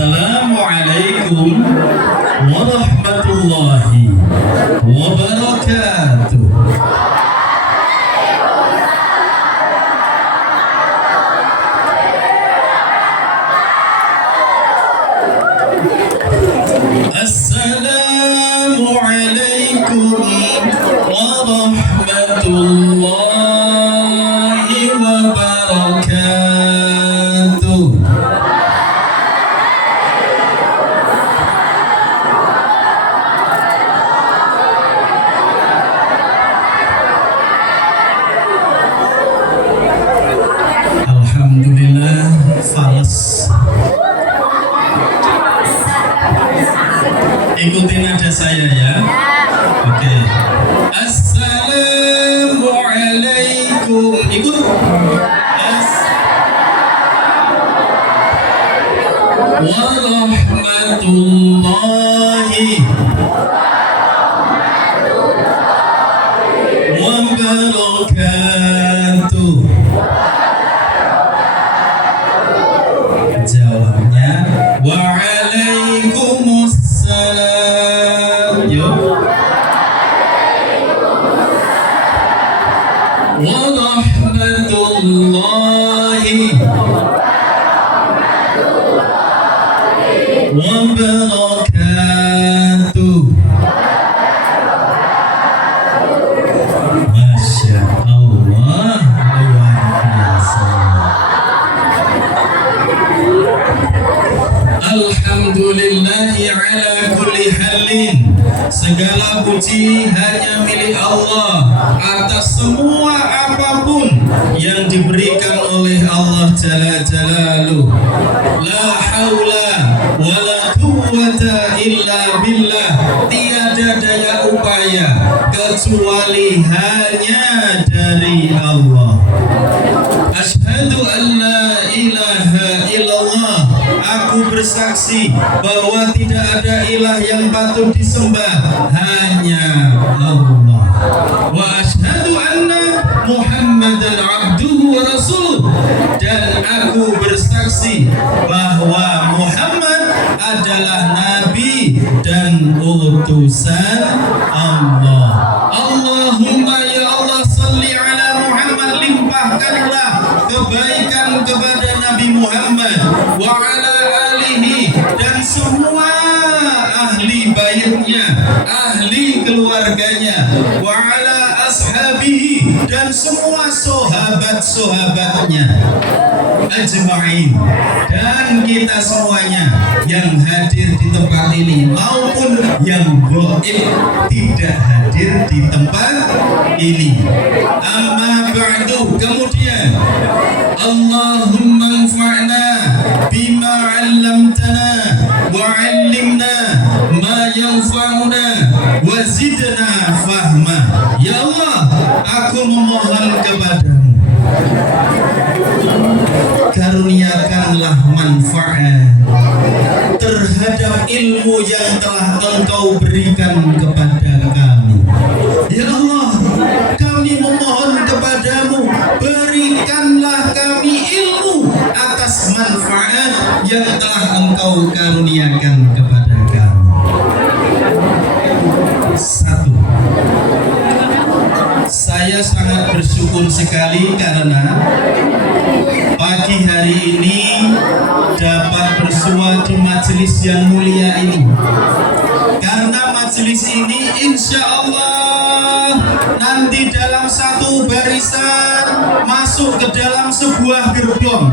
Assalamualaikum warahmatullahi wabarakatuh. Assalamualaikum warahmatullahi wabarakatuh. Alhamdulillah, fals. Ikutin nada saya ya. Oke. Assalamualaikum. Ikut. Warahmatullahi wabarakatuh. Jawabnya waalaikumsalam. Yuk. Warahmatullahi wabarakatuh. Masya Allah, luar biasa. Alhamdulillahi ala kulli halin. Segala puji hanya milik Allah atas semua apapun yang diberikan oleh Allah Jalla Jalaluh. La haula wala quwwata illa billah. Tiada daya upaya kecuali hanya dari Allah. Asyhadu an la ilaha illallah. Aku bersaksi bahwa tidak ada ilah yang patut disembah hanya Allah. Wa asyhadu anna Muhammadan abduhu wa rasuluh. Dan aku bersaksi bahwa Muhammad adalah nabi dan utusan Allah. Allahumma ya Allah salli ala Muhammad, limpahkanlah kebaikan kepada Nabi Muhammad wa ala alihi, dan semua ahli baitnya, ahli keluarganya, wa ala ashabihi, dan semua sahabat-sahabatnya ajma'in, dan kita semuanya yang hadir di tempat ini maupun yang gaib tidak hadir di tempat ini. Amma ba'du, kemudian Allahumma anfa'na bima 'allamtana wa 'allimna ma yanfa'una wa zidna fahma. Ya Allah, aku memohon kepadamu, karuniakanlah manfaat terhadap ilmu yang telah Engkau berikan kepada kami. Ya Allah, kami memohon kepadamu, berikanlah kami ilmu atas manfaat yang telah Engkau karuniakan kepada kami. Satu, saya sangat bersyukur sekali karena pagi hari ini dapat bersua di majelis yang mulia ini. Karena majelis ini insya Allah nanti dalam satu barisan masuk ke dalam sebuah gerbong.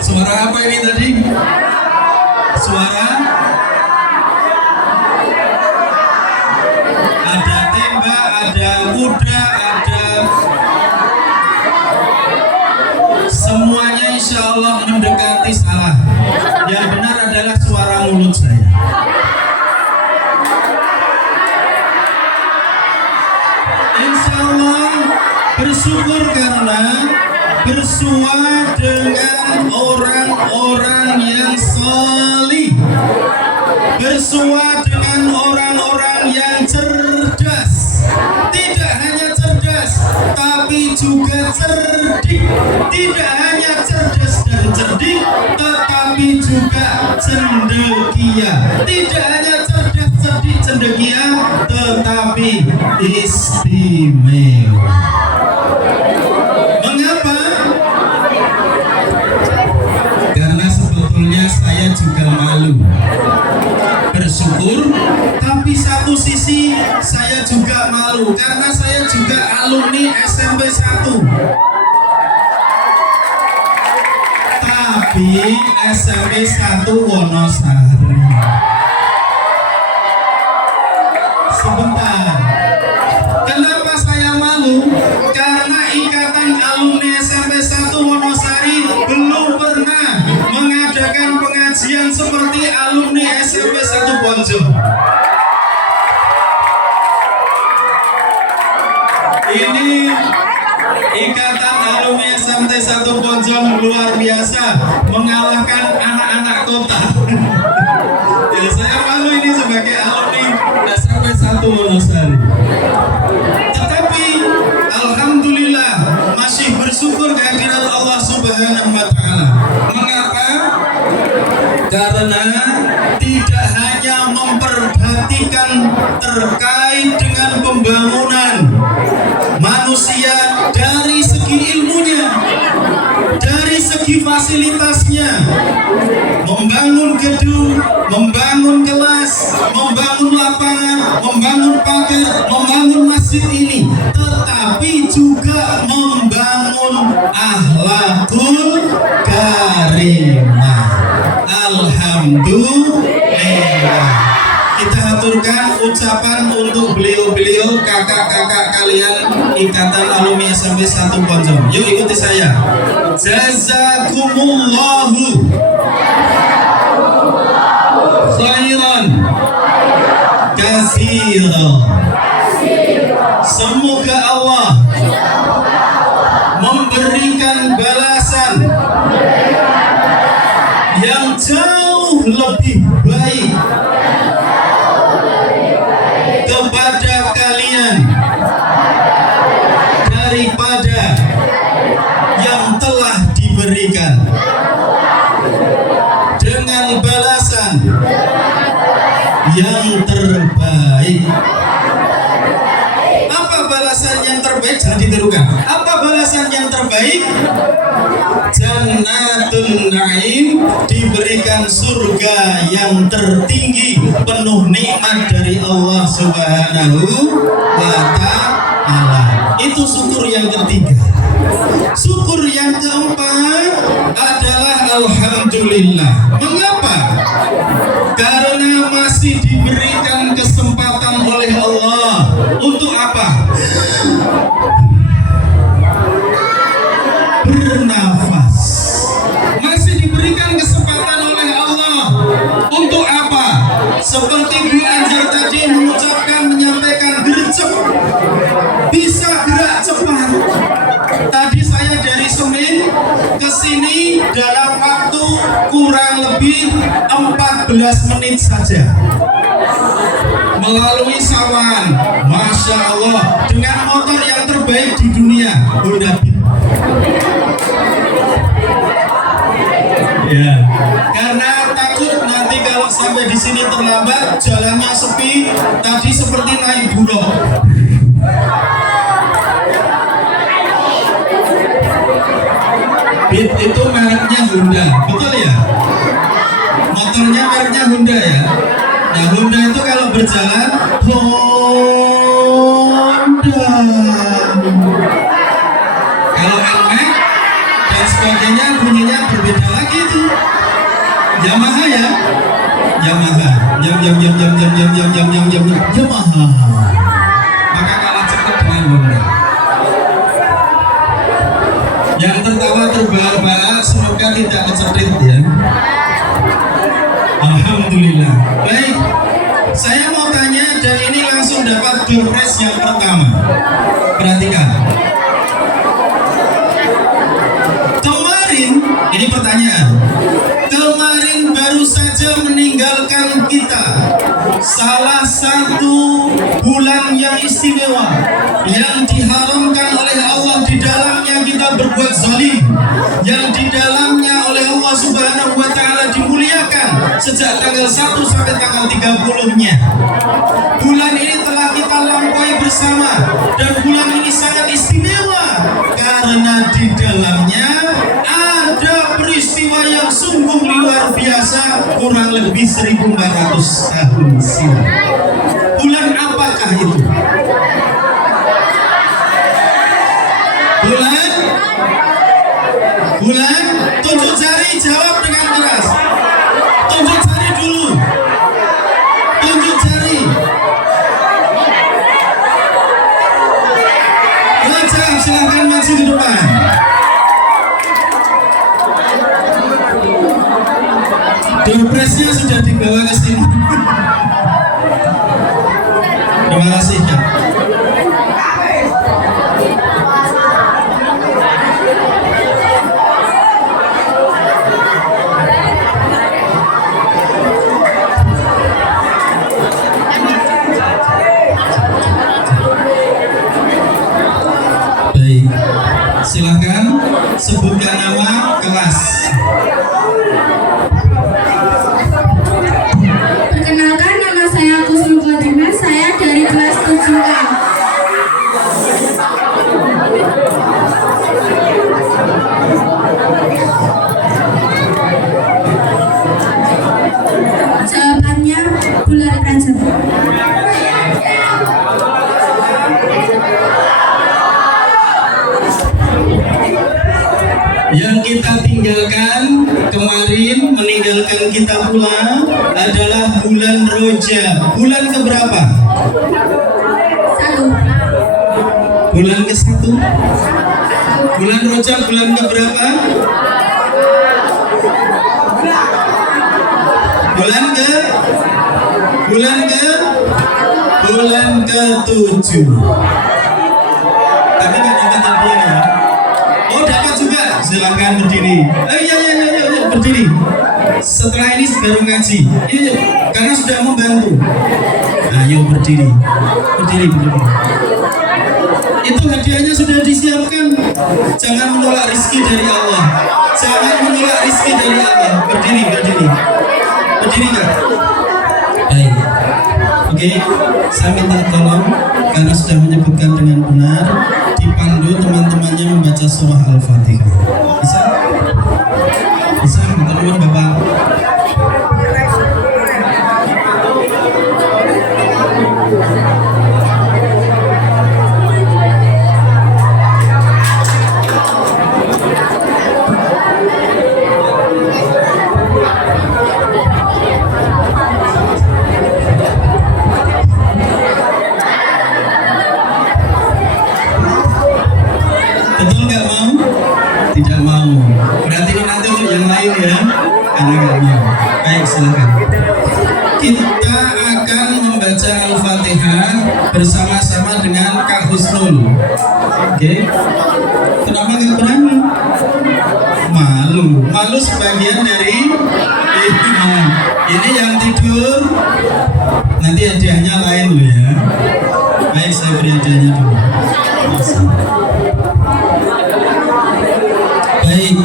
Suara apa ini tadi? Suara ada tembak, ada kuda, ada semuanya insya Allah mendekati salah. Yang benar adalah suara mulut saya. Insya Allah bersyukur karena bersua dengan orang-orang sekali bersua dengan orang-orang yang cerdas. Tidak hanya cerdas, tapi juga cerdik. Tidak hanya cerdas dan cerdik, tetapi juga cendekia. Tidak hanya cerdas, cerdik, cendekia, tetapi istimewa. Mengapa? Karena sebetulnya saya juga malu bersyukur, tapi satu sisi saya juga malu karena saya juga alumni SMP 1. Tapi SMP 1 Wonosari. Sebentar. Kenapa saya malu? Karena Ikatan Alumni SMP 1 Wonosari belum pernah mengadakan pengajian seperti alumni SMP 1 Bonjol. Ini Ikatan Alumni SMP 1 Bonjol luar biasa, mengalahkan anak-anak kota. Ya, saya malu ini sebagai alumni SMP 1 Wonosari. Tetapi alhamdulillah masih bersyukur kehadirat Allah Subhanahu wa taala. Mengapa? Karena tidak hanya memperhatikan terkait dengan pembangunan manusia dari segi ilmunya, dari segi fasilitasnya, membangun gedung, membangun kelas, membangun lapangan, membangun pagar, membangun masjid ini, tetapi juga membangun akhlakul karimah. Alhamdulillah. Kita aturkan ucapan untuk beliau-beliau kakak-kakak kalian Ikatan Alumni SMP 1 Bonjol. Yuk ikuti saya. Jazakumullahu khairan katsiran. Semoga Allah memberikan balasan yang jauh lebih baik kepada kalian daripada yang telah diberikan, dengan balasan yang terbaik. Apa balasan yang terbaik? Jangan ditirukan. Apa balasan yang terbaik? Jannatun Naim, diberikan surga yang tertinggi, penuh nikmat dari Allah Subhanahu wa taala. Itu syukur yang ketiga. Syukur yang keempat adalah alhamdulillah. Mengapa? Karena masih diberikan kesempatan oleh Allah. Untuk apa? Bernafas. Masih diberikan kesempatan oleh Allah. Untuk apa? Seperti Bu Anjar tadi menyampaikan gercep, bisa gerak cepat. Tadi saya dari Senin ke sini dalam waktu kurang lebih 14 menit saja, melalui Sawan. Masya Allah, dengan motor yang terbaik di dunia, Honda Beat. Ya, karena takut nanti kalau sampai di sini terlambat, jalannya sepi, tadi seperti naik buruk. Beat itu mereknya Honda, betul ya? Motornya mereknya Honda ya. Nah, Honda itu kalau berjalan Honda. Kalau NMAX dan sebagainya bunyinya berbeda lagi itu. Yamaha ya, Yamaha, Yamaha. Maka kalah cepat dengan Honda. Yang tertawa terbahak-bahak semoga tidak kecerit ya. Alhamdulillah. Baik, saya mau tanya dan ini langsung dapat door prize yang pertama. Perhatikan. Kemarin, ini pertanyaan. Kemarin baru saja meninggalkan kita. Salah satu bulan yang istimewa yang diharamkan oleh Allah, di dalamnya kita berbuat zalim, yang di dalamnya oleh Allah Subhanahu wa taala dimuliakan sejak tanggal 1 sampai tanggal 30-nya. Bulan ini telah kita lampaui bersama, dan bulan ini sangat istimewa karena di dalamnya ada peristiwa yang sungguh luar biasa, kurang lebih 1400 tahun silam. Bulan apakah itu? Bulan tunjuk jari, jawab dengan keras. Tunjuk jari dulu. Tunjuk jari. Rajab, silahkan maju ke depan. Dopresnya sudah dibawa ke sini. Terima kasih ya. Baik, silakan sebutkan nama, kelas. Perkenalkan, nama saya Kusnul Khotimah, saya dari kelas 7A. Jawabannya bulan Rajab. Yang kita tinggalkan kemarin, meninggalkan kita pula adalah bulan Rajab. Bulan keberapa? 1. Bulan ke-1. Bulan Rajab bulan keberapa? Bulan ke-7. Tapi nggak dapat hadiah ya? Oh, dapat juga. Silakan berdiri. Iya, berdiri. Setelah ini baru ngaji. Iya, karena sudah membantu. Ayo berdiri. Berdiri. Itu hadiahnya sudah disiapkan. Jangan menolak rezeki dari Allah. Jangan menolak rezeki dari Allah. Berdiri. Berdiri kan? Baik. Oke, saya minta tolong karena sudah menyebutkan dengan benar, dipandu teman-temannya membaca surah Al-Fatihah. Bisa? Bisa, minta tolong Bapak. Betul nggak mau? Tidak mau. Berarti ini nanti untuk yang lain ya, karena nggak mau. Baik, silakan. Kita akan membaca Al-Fatihah bersama-sama dengan Kak Husnul. Oke? Kenapa nggak berani? Malu sebagian dari iman. Ini yang tidur, nanti hadiahnya lain loh ya. Baik, saya beri hadiahnya dulu. Baik,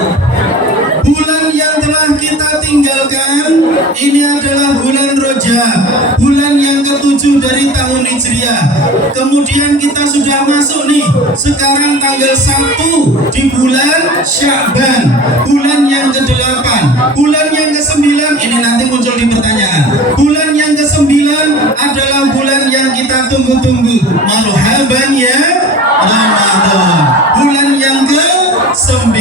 bulan yang telah kita tinggalkan ini adalah bulan Rajab, bulan yang ke-7 dari tahun Hijriah. Kemudian kita sudah masuk nih, sekarang tanggal 1 di bulan Sya'ban, bulan yang ke-8, bulan yang ke-9. Ini nanti muncul di pertanyaan. Bulan yang ke-9 adalah bulan yang kita tunggu-tunggu. Marhaban ya Ramadan. Bulan yang ke-9,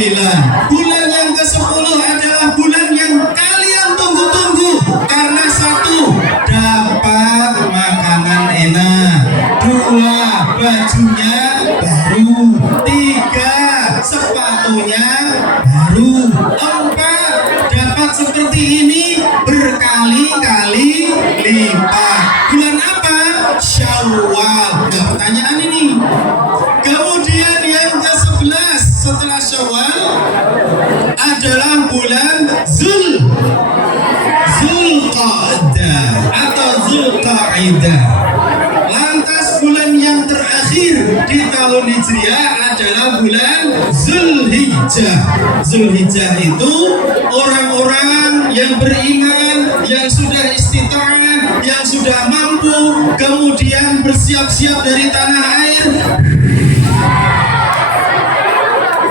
bulan yang ke-10 adalah bulan yang kalian tunggu-tunggu karena 1, dapat makanan enak, 2, bajunya baru, 3, sepatunya baru, 4, dapat seperti ini berkali-kali lipat. Bulan apa? Syawal. Nah, pertanyaan ini. Kemudian yang ke-11 setelah Syawal adalah bulan Zulhijjah. Dzulqa'dah. Lantas bulan yang terakhir di tahun Hijriah adalah bulan Zulhijjah. Zulhijjah itu orang-orang yang beriman, yang sudah istita'ah, yang sudah mampu, kemudian bersiap-siap dari tanah air,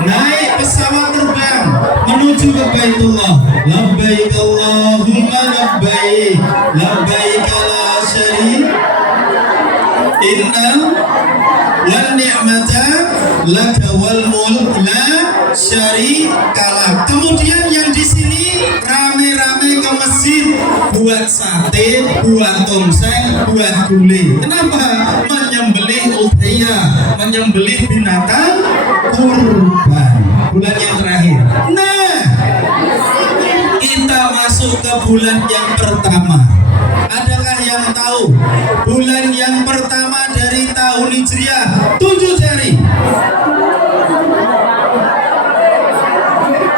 naik pesawat terbang menuju ke Baitullah. Labbaik Allahumma labbaik, labbaik la syarika innal wan ni'mata laka wal mulk la syarika lak. Kemudian yang di sini rame-rame ke masjid buat sate, buat tongseng, buat gulai. Kenapa? Menyembelih udhiyah, menyembelih binatang kurban. Bulan yang terakhir. Nah, kita masuk ke bulan yang pertama. Adakah yang tahu bulan yang pertama dari tahun Hijriah? 7 jari.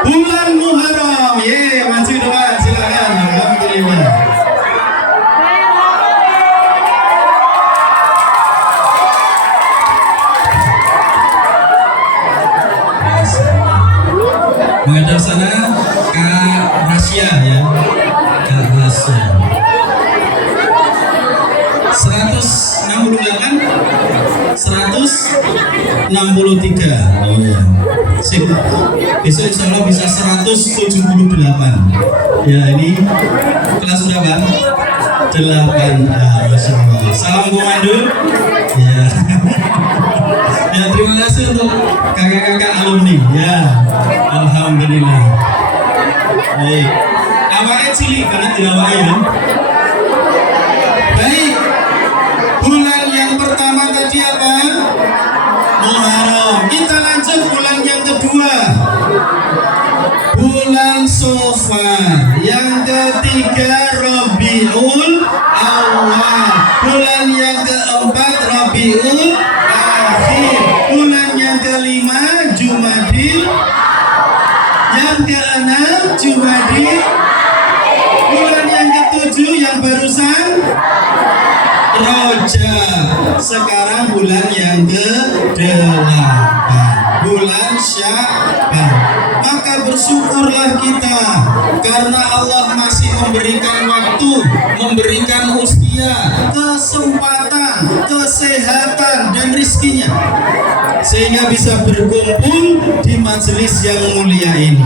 Bulan Muharram. Maju depan, silakan. Alhamdulillah. Menghadap sana Kak Rasya ya. Kak Rasya. 168 163. Oh ya. Sip. Besok insya Allah bisa 178. Ya, ini kelas berapa? 8. Masya Allah. Salam komando. Ya. Ya, terima kasih untuk kakak-kakak alumni. Ya, alhamdulillah. Baik. Awalnya cilik karena tidak ya. Baik. Bulan yang pertama tadi apa? Muharram. Kita lanjut bulan yang kedua. Bulan Safar. Yang ketiga Rabiul Awwal. Bulan yang keempat Rabiul Akhir. Bulan yang kelima Jumadil. Yang keenam Jumadil. Bulan yang ketujuh yang barusan Rajab. Sekarang bulan yang ke-8, bulan Sya'ban. Maka bersyukurlah kita karena Allah masih memberikan waktu, memberikan usia, kesempatan, kesehatan dan rizkinya, sehingga bisa berkumpul di majelis yang mulia ini.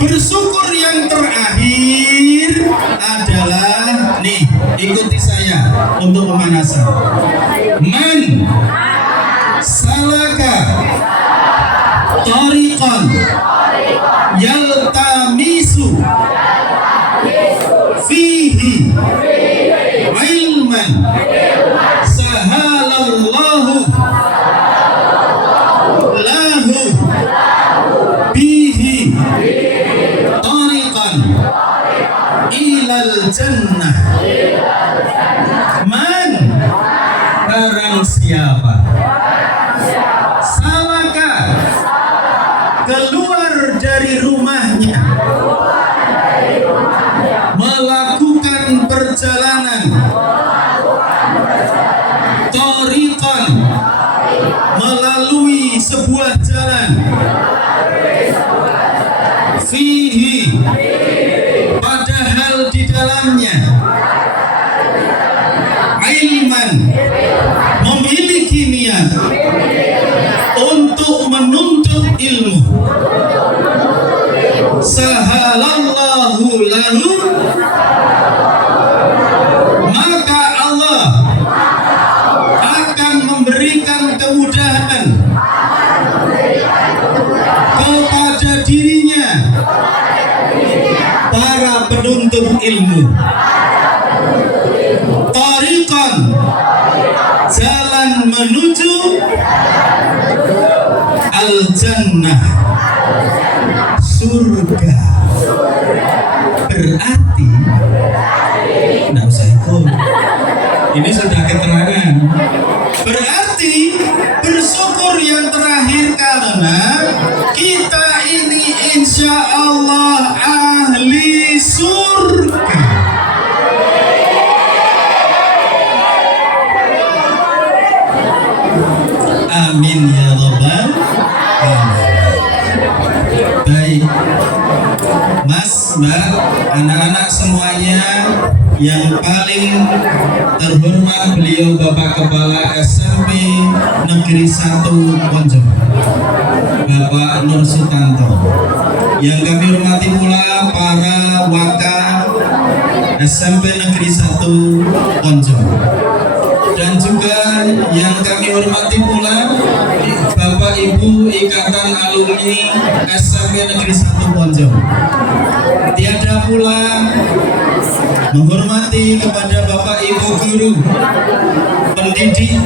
Bersyukur yang terakhir adalah nih, ikuti saya untuk pemanasan. Man salaka tariqan yaltamisu fihi ilman sahalallahu lahu bihi tariqan ilal jannah. Man, barang siapa salaka keluar dari rumahnya melakukan perjalanan tariqan melalui sebuah jalan fihi padahal di dalamnya ilman memiliki niat untuk menuntut ilmu, sahalallahu lahu, maka Allah akan memberikan kemudahan kepada dirinya para penuntut ilmu. Tariqan, jalan menuju al-jannah, surga. Berarti tidak usah ikut, ini sudah keterangan. Berarti bersyukur yang terakhir karena kita ini insya Allah ahli surga. Mbak, anak-anak semuanya, yang paling terhormat beliau Bapak Kepala SMP Negeri 1 Ponjong, Bapak Nur Sutanto. Yang kami hormati pula para wakil SMP Negeri 1 Ponjong. Dan juga yang kami hormati pula Bapak Ibu Ikatan Alumni SMP Negeri 1 Ponjong. Tiada pula menghormati kepada Bapak Ibu guru pendidik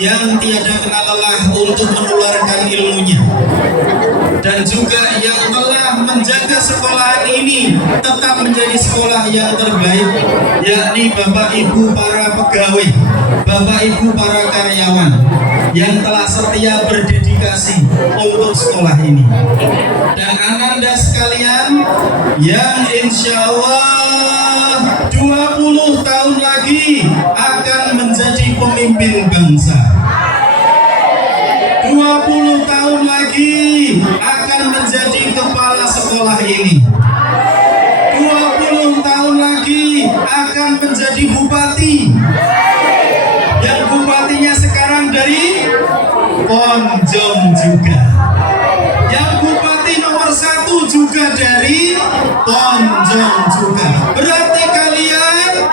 yang tiada kenal lelah untuk menularkan ilmunya, dan juga yang telah menjaga sekolah ini tetap menjadi sekolah yang terbaik, yakni Bapak Ibu para pegawai, Bapak Ibu para karyawan yang telah setia berdedikasi untuk sekolah ini. Dan ananda sekalian yang insya Allah 20 tahun lagi akan menjadi pemimpin bangsa. 20 tahun lagi akan menjadi kepala sekolah ini. 20 tahun lagi akan menjadi bupati. Yang bupatinya sekarang dari Ponjong juga. Yang bupati nomor 1 juga dari Ponjong juga. Berarti kalian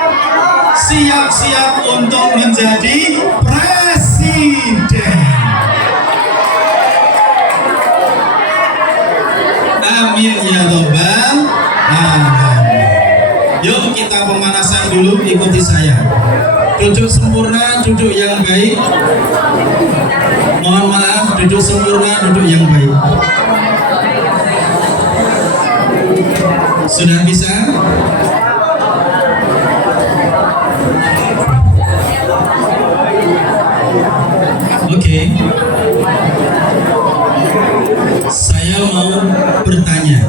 siap-siap untuk menjadi presiden. Amin ya robbal alamin. Yuk kita pemanasan dulu, ikuti saya. Duduk sempurna, duduk yang baik. Mohon maaf, duduk sempurna, duduk yang baik. Sudah bisa? Oke. Saya mau bertanya.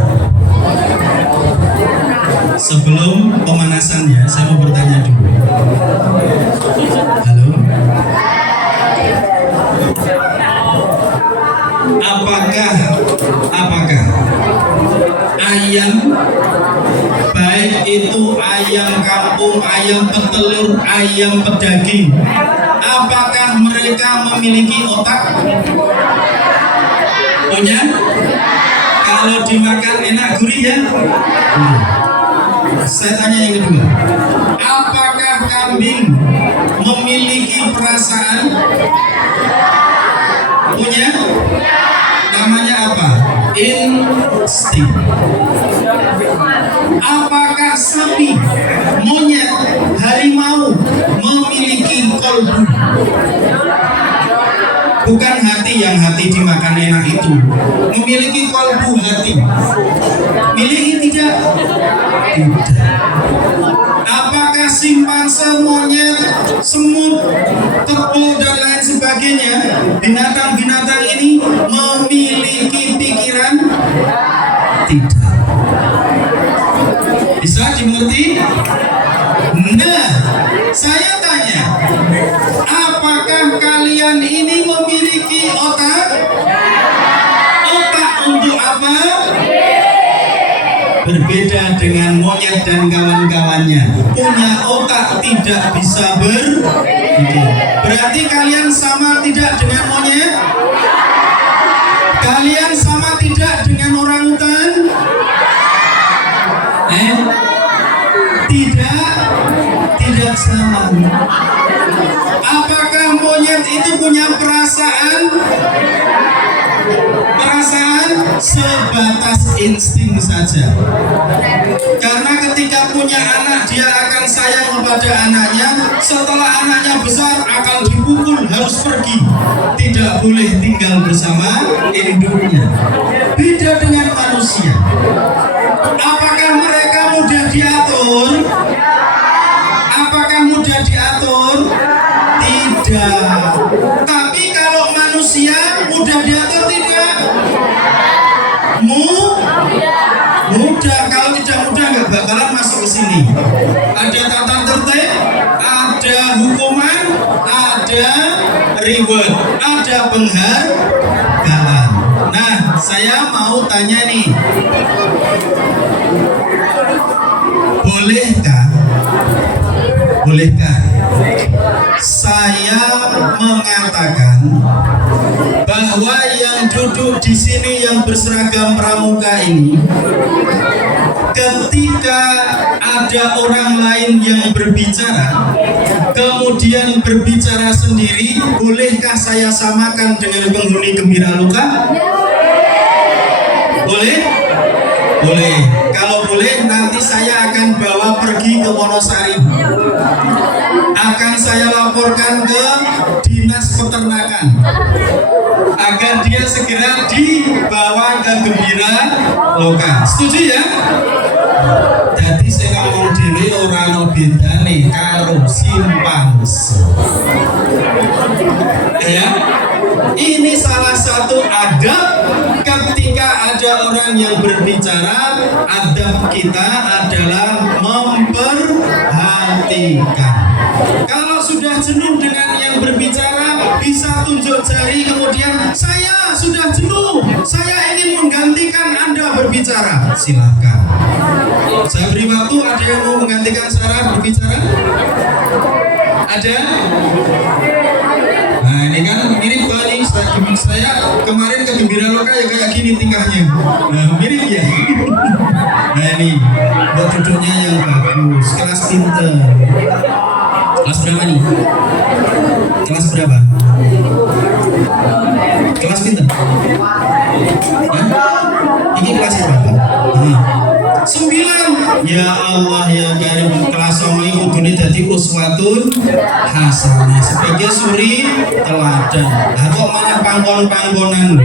Sebelum pemanasannya, saya mau bertanya dulu. Halo. Apakah ayam, baik itu ayam kampung, ayam petelur, ayam pedaging, apakah mereka memiliki otak? Punya? Kalau dimakan enak, gurih ya? Saya tanya yang kedua, apakah kambing memiliki perasaan? Punya? Namanya apa? Insting. Apakah sapi, monyet, harimau memiliki kolbu? Bukan hati, yang hati dimakan enak itu. Memiliki kolbu hati. Miliki tidak? Tidak. Apakah simpanse, monyet, semut, kebo dan lain sebagainya, binatang-binatang ini memiliki pikiran? Tidak. Bisa dimengerti? Nah, saya tanya, apakah kalian ini memiliki otak? Otak untuk apa? Berbeda dengan monyet dan kawan-kawannya, punya otak tidak bisa berpikir. Berarti kalian sama tidak dengan monyet? Kalian sama tidak dengan orangutan? Tidak sama. Apakah monyet itu punya perasaan? Perasaan sebatas insting saja. Karena ketika punya anak, dia akan sayang kepada anaknya. Setelah anaknya besar akan dipukul, harus pergi, tidak boleh tinggal bersama induknya. Beda dengan manusia. Apakah mereka mudah diatur? Apakah mudah diatur? Tidak. Tapi kalau manusia mudah diatur tidak? Mudah. Kalau tidak mudah nggak bakalan masuk ke sini. Ada tata tertib, ada hukuman, ada reward, ada penghargaan. Nah, saya mau tanya nih, bolehkah saya mengatakan bahwa yang duduk di sini yang berseragam pramuka ini, ketika ada orang lain yang berbicara, kemudian berbicara sendiri, bolehkah saya samakan dengan penghuni Gembira Loka? Boleh? Boleh. Kalau boleh, nanti saya akan bawa pergi ke Wonosari. Akan saya laporkan ke Dinas Peternakan agar dia segera dibawa ke Gembira Loka. Setuju ya? Jadi saya ngomong diri orang no bedane karo simpanse. Ya, ini salah satu adab ketika ada orang yang berbicara. Adab kita adalah memperhatikan. Kalau sudah jenuh dengan yang berbicara, bisa tunjuk jari kemudian, saya sudah jenuh, saya ingin menggantikan Anda berbicara. Silakan. Saya beri waktu, ada yang mau menggantikan saya berbicara? Ada? Nah ini kan mirip banget, saya kemarin ke Gembira Loka ya kayak gini tingkahnya. Nah mirip ya. Nah ini buat duduknya yang bagus, kelas pinter. Kelas berapa nih? Kelas berapa? Kelas pinter? Ini kelas berapa? 9. Ya Allah ya Karim, kelas 9 itu kudune dadi uswatun hasanah sebagai suri teladan. Lah kok malah panggon-panggonan.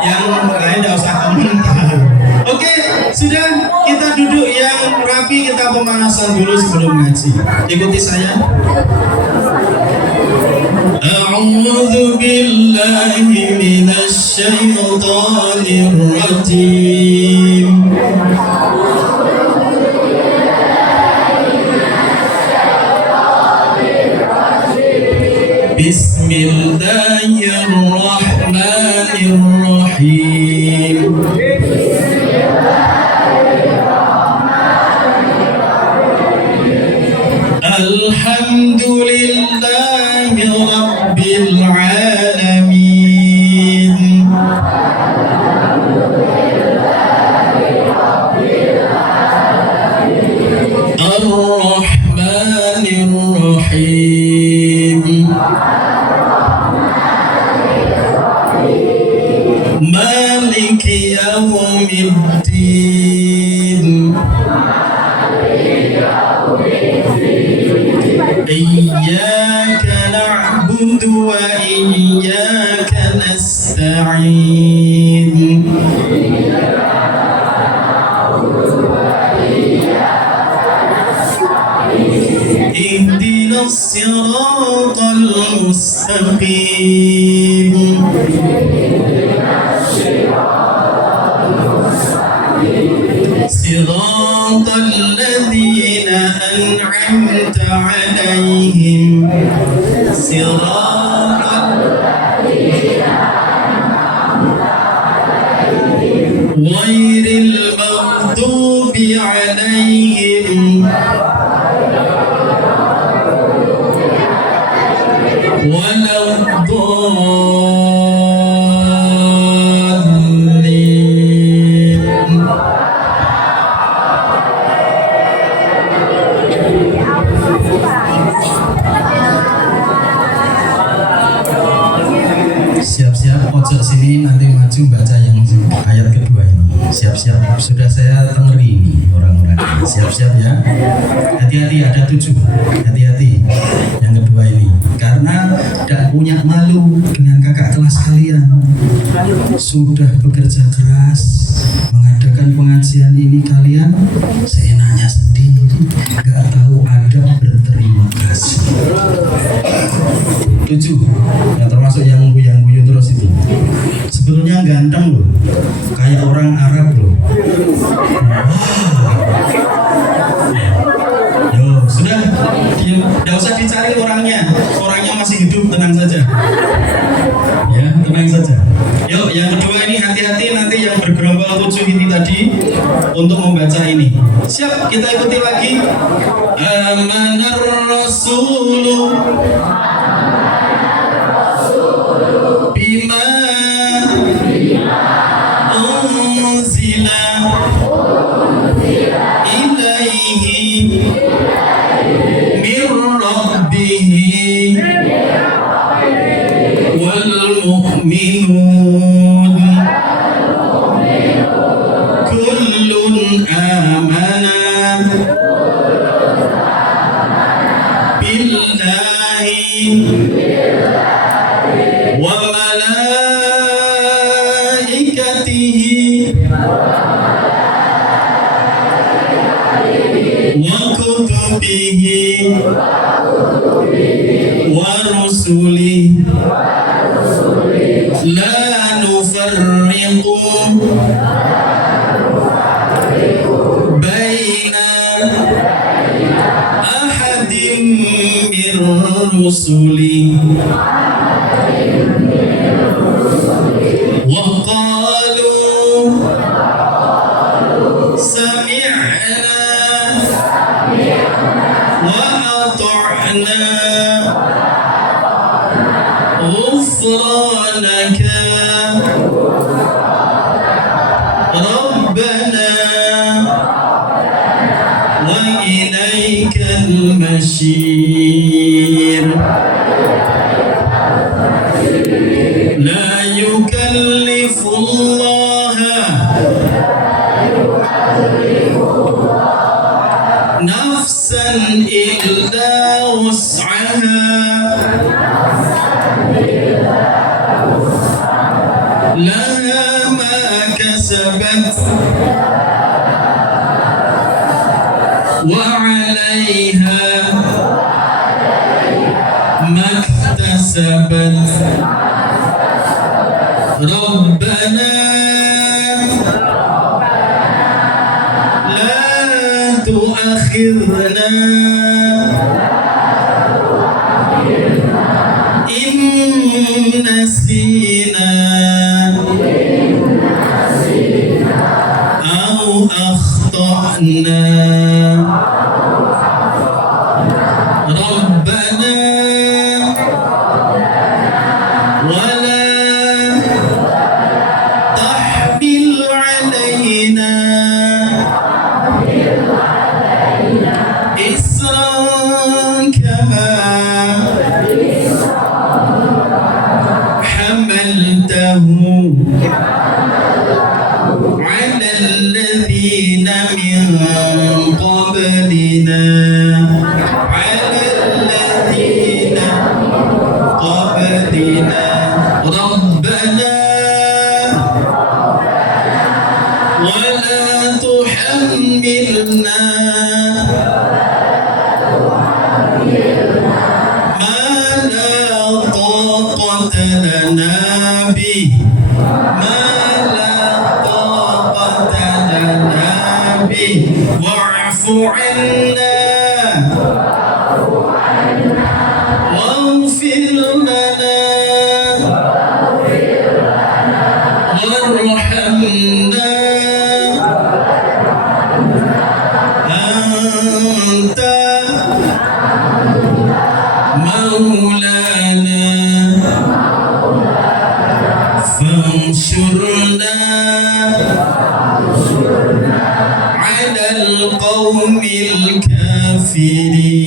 Yang lain enggak usah komentar. Oke, sudah, kita duduk yang rapi, kita pemanasan dulu sebelum ngaji. Ikuti saya. A'udzu billahi minasy syaithanir rajim. Bismillahirrahmanirrahim. Alhamdulillahi Rabbil Alamin. Ar-Rahmanir Rahim. Maliki Yawmiddin. Iyyaka na'budu wa iyyaka nasta'in. Ihdinas siratal mustaqim. Siratal ladzina an'amta 'alaihim. Siratal ghairil maghdubi 'alaihim waladdallin. Siap-siap pojok sini, nanti maju baca yang ayat kedua ini. Siap-siap, sudah saya tengeri ini orang-orang. Siap-siap ya. Hati-hati, ada 7. Hati-hati yang kedua ini, karena tidak punya malu dengan kakak kelas kalian. Sudah bekerja keras mengadakan pengajian ini, kalian seenaknya sendiri, gak tahu adab berterima kasih. 7 yang termasuk yang guyu terus itu sebetulnya ganteng loh, kayak orang Arab loh. Yo sudah, tidak usah dicari orangnya masih hidup, tenang saja. bergerombol 7 ini tadi untuk membaca ini. Siap, kita ikuti lagi. Amanar Rasulu bima unzila ilaihi min rabbihi wal mu'minun kullun amana billahi wa malaikatihi wa kutubihi wa rusulihi la nufarriqu baina ahadin min rusulihi wa qalu sami'na wa ata'na ghufranaka rabbana wa ilaikal masir. La yukallifullaha nafsan illa wus'aha laha ma kasabat wa 'alayha ma iktasabat. Rabbana la tu'akhidhna in nasina aw akhtana. Rabbana wala tahmil alaina isran kama hamaltahu ala alladhina min qablina Rabbana wala tuhammilna ma la taqata lana bih wa'fu 'anna waghfir lana warhamna anta maulana fansurna 'alal qawmil kafirin.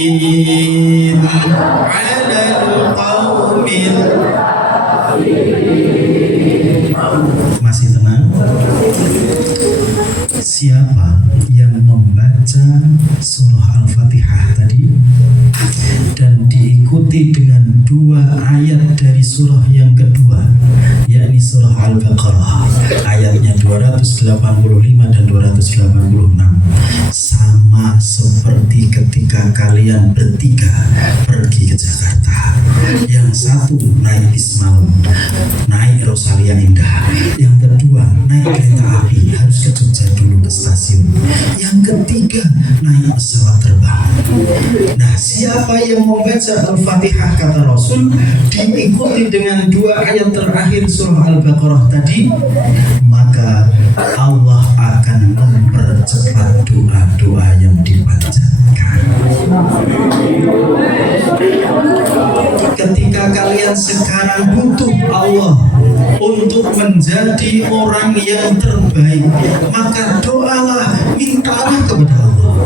'Alal qawmil. Masih tenang? Siapa yang membaca surah Al-Fatihah tadi dan diikuti dengan 2 ayat dari surah yang kedua, yakni surah Al-Baqarah ayatnya 285 dan 286, sama seperti ketika kalian bertiga pergi ke Jakarta. Yang satu naik bis malam, naik Rosalia Indah. Yang kedua naik kereta api, harus ke Jogja dulu ke stasiun. Yang ketiga naik pesawat terbang. Nah, siapa siapa yang membaca Al-Fatihah kata Rasul diikuti dengan 2 ayat terakhir surah Al-Baqarah tadi, maka Allah akan mempercepat doa-doa yang dipanjatkan. Ketika kalian sekarang butuh Allah untuk menjadi orang yang terbaik, maka doalah, mintalah kepada Allah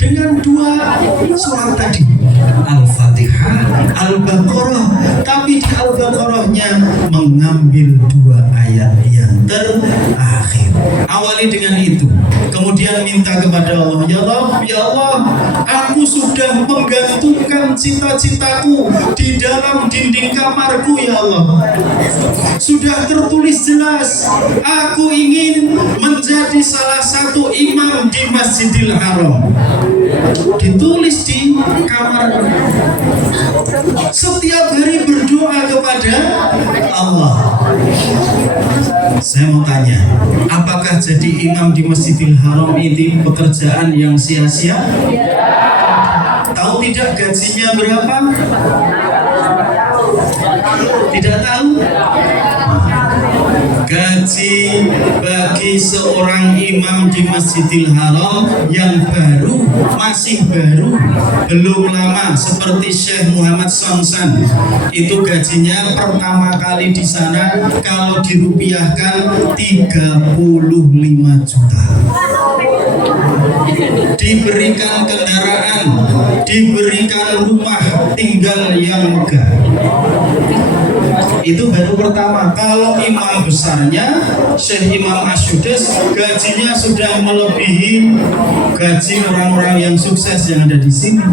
dengan 2 surat tadi, Al-Fatihah, Al-Baqarah. Tapi di Al-Baqarahnya mengambil 2 ayat yang terakhir. Awali dengan itu, kemudian minta kepada Allah, ya Allah, aku sudah menggantungkan cita-citaku di dalam dinding kamarku, ya Allah. Sudah tertulis jelas, aku ingin menjadi salah satu imam di Masjidil Haram. Ditulis di kamar. Setiap hari berdoa kepada Allah. Saya mau tanya, apakah jadi imam di Masjidil Haram itu pekerjaan yang sia-sia? Tahu tidak gajinya berapa? Tidak tahu? Gaji bagi seorang imam di Masjidil Haram yang baru, masih baru, belum lama, seperti Syekh Muhammad Sonsan, itu gajinya pertama kali di sana kalau dirupiahkan 35 juta. Diberikan kendaraan, diberikan rumah tinggal yang megah. Itu baru pertama. Kalau imam besarnya Syekh Imam Asyudes, gajinya sudah melebihi gaji orang-orang yang sukses yang ada di sini.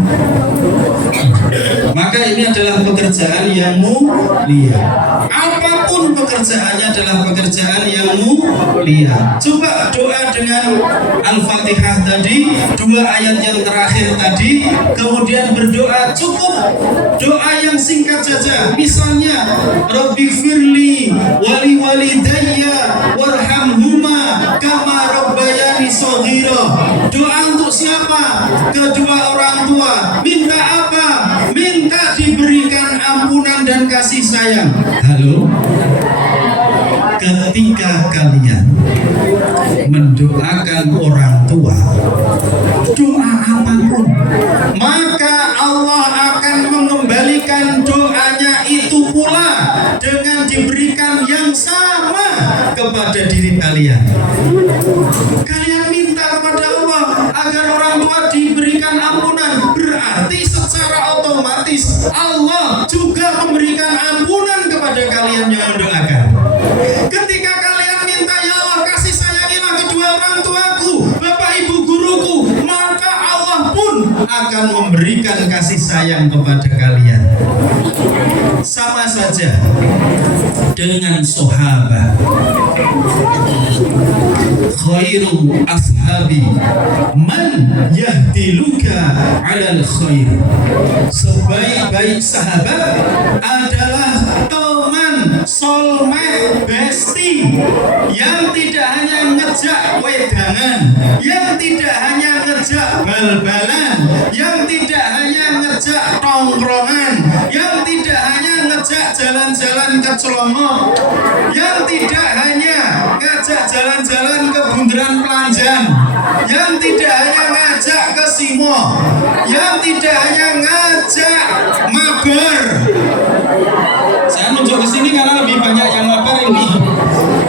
Maka ini adalah pekerjaan yang mulia. Apapun pekerjaannya adalah pekerjaan yang mulia. Coba doa dengan Al-Fatihah tadi, 2 ayat yang terakhir tadi, kemudian berdoa cukup doa yang singkat saja. Misalnya, Rabbighfirli wali walidayya warhamhuma kama rabbayani shaghira. Doa untuk siapa? Kedua orang tua. Minta apa? Minta diberikan ampunan dan kasih sayang. Halo? Ketika kalian mendoakan orang tua, doa apapun, maka Allah akan mengembalikan doanya itu pula dengan diberikan yang sama kepada diri kalian. Kalian minta kepada Allah agar orang tua diberikan ampunan, berarti secara otomatis Allah juga memberikan ampunan kepada kalian yang mendoakan. Ketika kalian minta, ya Allah kasih sayangilah kedua orang tuaku, bapak ibu guruku, maka Allah pun akan memberikan kasih sayang kepada kalian. Sama saja dengan sahabat. Khairu ashabi man yahdiluka alal khair. Sebaik-baik sahabat adalah teman, soulmate, bestie yang tidak hanya ngejak wedangan, yang tidak hanya ngejak bal-balan, yang tidak hanya ngejak tongkrongan, yang tidak hanya ngejak jalan-jalan ke Celomok, yang tidak hanya ngajak jalan-jalan ke Bundaran Pelanjan, yang tidak hanya ngajak ke Simo, yang tidak hanya ngajak mabar. Saya muncul ke sini karena lebih banyak yang mabar ini.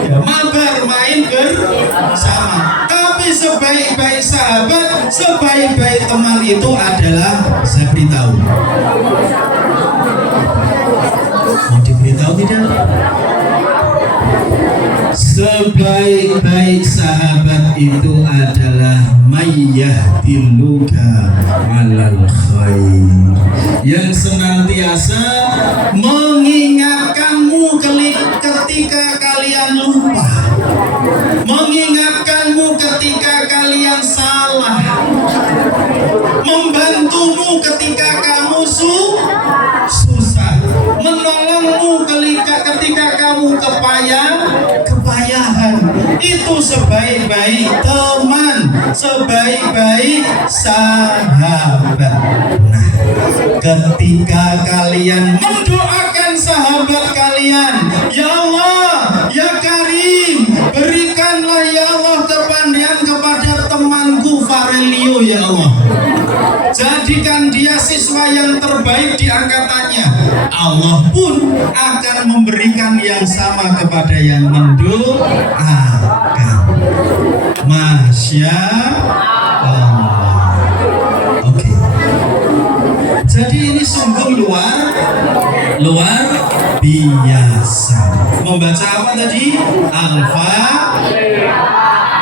Ya, mabar main bersama. Tapi sebaik-baik sahabat, sebaik-baik teman itu adalah, saya beritahu. Mau diberitahu tidak? Sebaik-baik sahabat itu adalah mayyahdiluka alal khair, yang senantiasa mengingatkanmu ketika kalian lupa, mengingatkanmu ketika kalian salah, membantumu ketika kamu susah, menolongmu ketika kamu kepayahan. Itu sebaik-baik teman, sebaik-baik sahabat. Nah, ketika kalian mendoakan sahabat kalian, ya Allah, ya Karim, berikanlah ya Allah kepandaian kepada temanku Farelio ya Allah. Jadikan dia siswa yang terbaik di angkatannya. Allah pun akan memberikan yang sama kepada yang mendoakan. Masya Allah. Oke. Jadi ini sungguh luar biasa. Membaca apa tadi? Alfa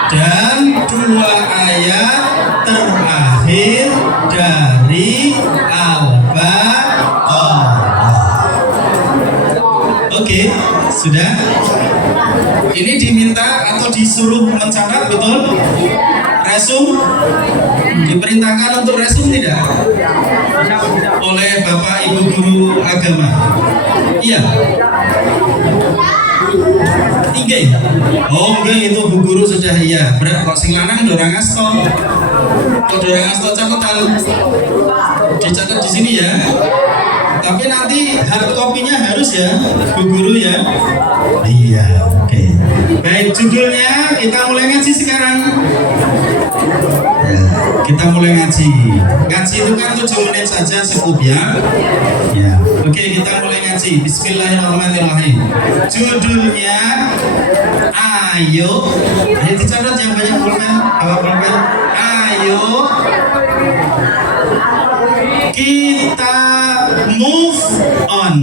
dan 2 ayat terakhir dari Al-Baqarah. Oke, sudah. Ini diminta atau disuruh mencatat, betul? Resum? Diperintahkan untuk resum tidak? Oleh Bapak Ibu guru agama. Iya. Inggih. Oh, enggak, itu Bu Guru sudah iya. Berat kok sing lanang dorang asto. Kok dorang asto catatan. Dicatat di sini ya. Tapi nanti hard copy-nya harus ya, Bu Guru ya. Iya, oke. Baik, judulnya kita mulai ngaji sekarang. Ya, kita mulai ngaji. Ngaji itu kan 7 menit saja cukup ya. Ya, oke, kita mulai ngaji. Bismillahirrahmanirrahim. Judulnya ayo dicatat yang banyak pulpen, ayo kita move on.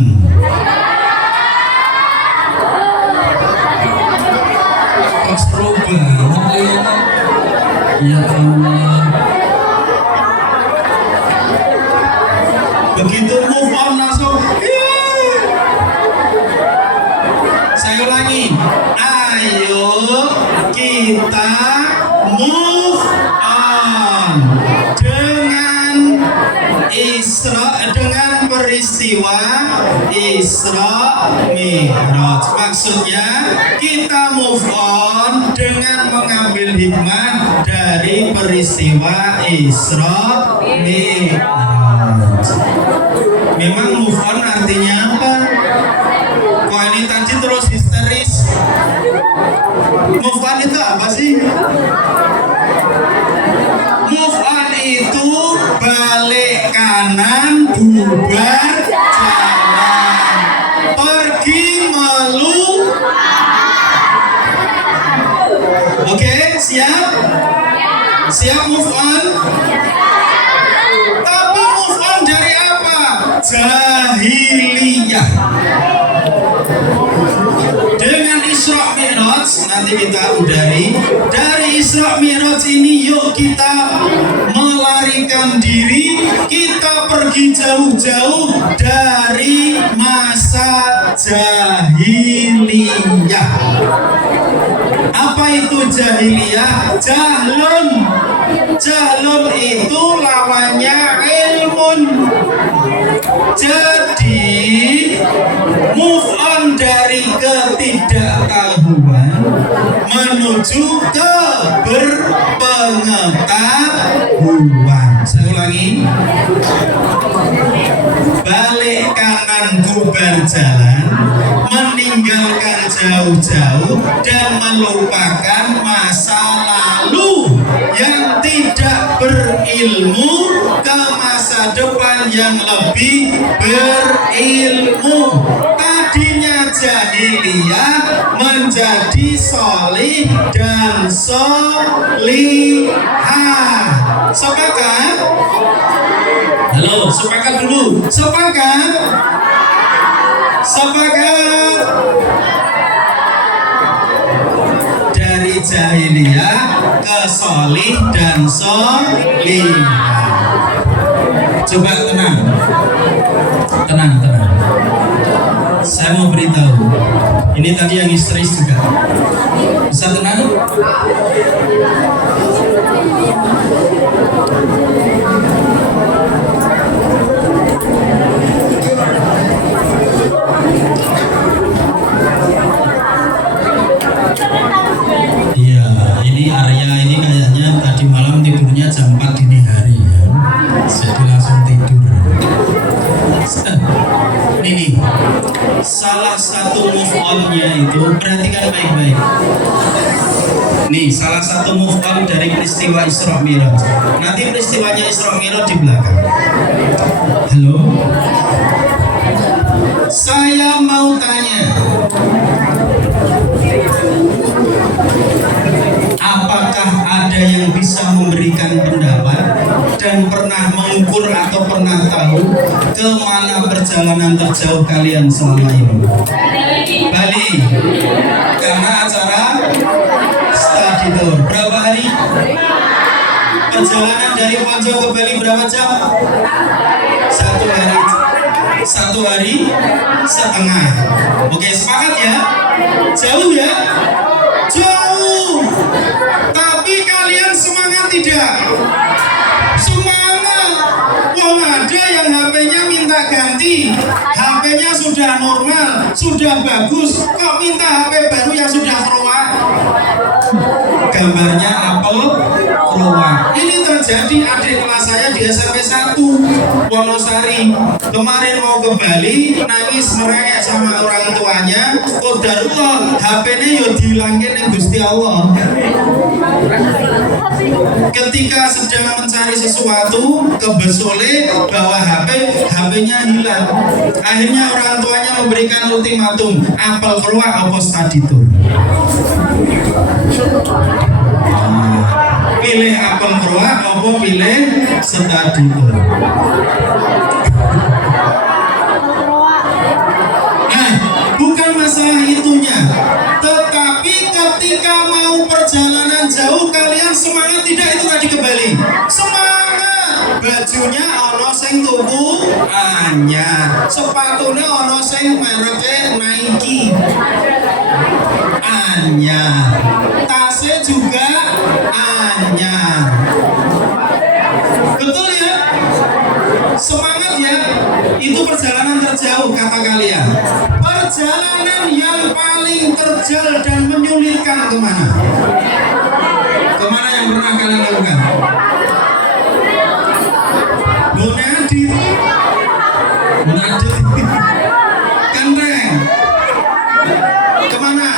Ekstro banget ya Allah. Begitu move on langsung. Saya ulangi. Ayo kita move on dengan peristiwa Isra Mi'raj. Maksudnya kita move on dengan mengambil hikmah dari peristiwa Isra Mi'raj. Memang move on artinya apa? Kok ini tadi terus histeris? Move on itu apa sih? Move on itu balik kanan, bubar jalan, pergi melu. Oke, siap? Siap move on? Tapi move on dari apa? Jahiliyah. Dengan Isra Mi'raj nanti kita udahi. Dari Isra Mi'raj ini yuk kita melarikan diri, kita pergi jauh-jauh dari masa jahiliyah. Apa itu jahiliyah? Jahlun. Jahlun itu lawannya ilmun. Jadi move on dari ketidaktahuan menuju ke berpengetahuan. Saya ulangi. Balik kanan, bubar jalan, meninggalkan jauh-jauh dan melupakan masa lalu yang tidak berilmu ke masa depan yang lebih berilmu. Tadinya jahiliyah menjadi solih dan solihah. Sepakat? Halo, sepakat dulu. Sepakat? Sepakat? Dari jahiliyah ke solih dan solihah. Coba tenang. Tenang. Saya mau beritahu. Ini tadi yang histeris juga. Bisa tenang? Iya, ini Arya ini kayaknya tadi malam tidurnya jam 4 dini hari ya. Jadi langsung tidur. Nih salah satu move on dari peristiwa Isra Mi'raj. Nanti peristiwanya Isra Mi'raj di belakang. Halo. Saya mau tanya, apakah ada yang bisa memberikan pendapat dan pernah mengukur atau pernah tahu kemana perjalanan terjauh kalian selama ini? Bali, karena acara study tour. Berapa hari? Perjalanan dari Ponco ke Bali berapa jam? 1 hari setengah. Oke, sepakat ya? Jauh ya? Jauh. Tapi kalian semangat tidak? Semangat. Wong ada yang HP-nya minta ganti. HP-nya sudah normal, sudah bagus, kok minta HP baru yang sudah keruak? Gambarnya apel keruak. Ini terjadi adik kelas saya di SMP 1 Wonosari. Kemarin mau ke Bali, nangis merengek sama orang tuanya. Qadarullah, HP-nya yo dihilangke ning Gusti Allah. Ketika sedang mencari sesuatu, kebesole bawa HP-nya hilang. Akhirnya orang tuanya memberikan ultimatum, apel keruak apa study tour. Pilih apel keruak apa pilih study tour. Nah, bukan masalah itunya, tetapi ketika mau perjalanan jauh kalian semangat tidak? Itu tadi ke Bali semangat. Bajunya ono sing tuku anyar, sepatunya ono sing mereknya Nike anyar, tasnya juga anyar. Betul ya? Semangat ya? Itu perjalanan terjauh kata kalian. Perjalanan yang paling terjal dan menyulitkan kemana? Kemana yang pernah kalian lakukan? Bonadit. Kenteng. Kemana?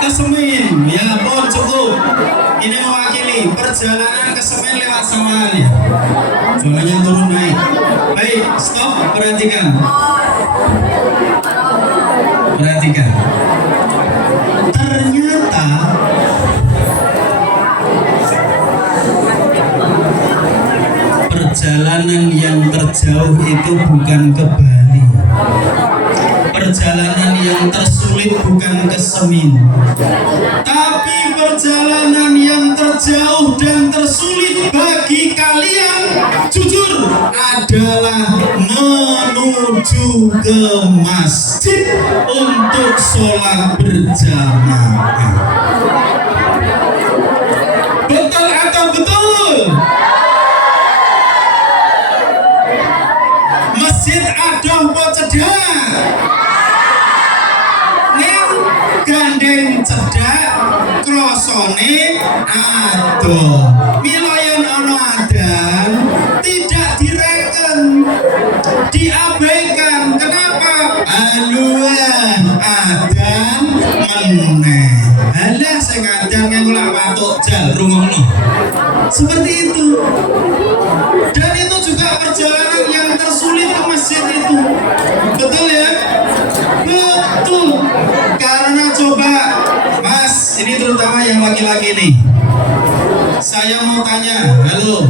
Ke Semin. Ya pun cukup. Ini mewakili perjalanan ke Semin lewat Samaran ya. Soalnya turun naik. Baik, stop, perhatikan. Perhatikan. Ternyata perjalanan yang terjauh itu bukan ke Bali. Perjalanan yang tersulit bukan ke Semin. Tapi perjalanan yang terjauh dan tersulit bagi kalian, jujur, adalah menuju ke masjid untuk sholat berjamaah. Betul atau betul? Masjid adoh po cedak. Ning gandeng cedak krosone adoh. Mila yen ana adan tidak direken, diabaikan. Kenapa? Aluan adan meneh. Halah sing adan ngulak watuk jal rungokno. Seperti itu. Dan itu juga perjalanan yang tersulit ke masjid itu. Betul ya? Betul. Karena coba Mas, ini terutama yang laki-laki nih. Saya mau tanya, halo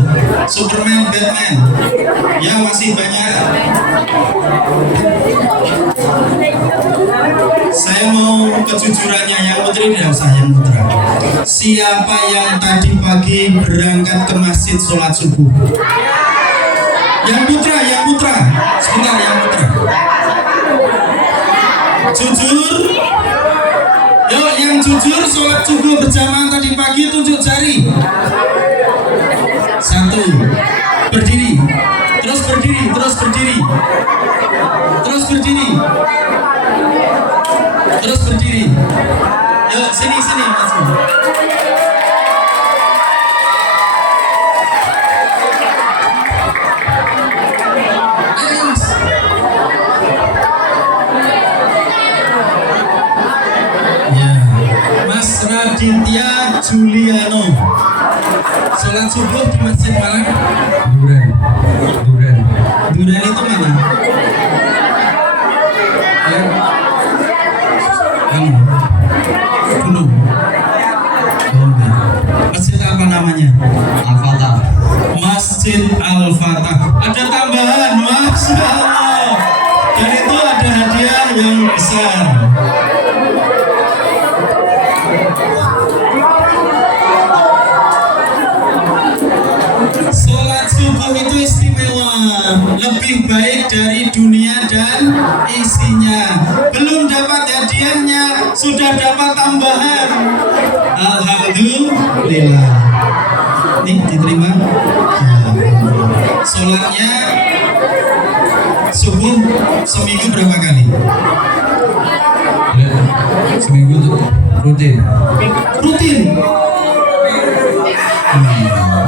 Superman, Batman, ya masih banyak. Saya mau kejujurannya, yang putri tidak usah yang putra. Siapa yang tadi pagi berangkat ke masjid sholat subuh? Yang putra, sebentar yang putra. Jujur, yuk yang jujur sholat subuh berjamaah tadi pagi tunjuk jari. 1, berdiri, terus berdiri, terus berdiri, terus berdiri, terus berdiri. Yuk sini Mas. Aditya Juliano. Sholat subuh di masjid mana? Duren. Duren. Duren itu mana? Ya. Gunung. Oh, enggak. Masjid apa namanya? Al-Fatah. Masjid Al-Fatah. Ada tambahan, Masya Allah. Dan itu ada hadiah yang besar. Sholat subuh itu istimewa, lebih baik dari dunia dan isinya. Belum dapat hadiahnya, sudah dapat tambahan. Alhamdulillah. Nih diterima. Sholatnya subuh seminggu berapa kali? Ya. Seminggu tuh rutin. Rutin.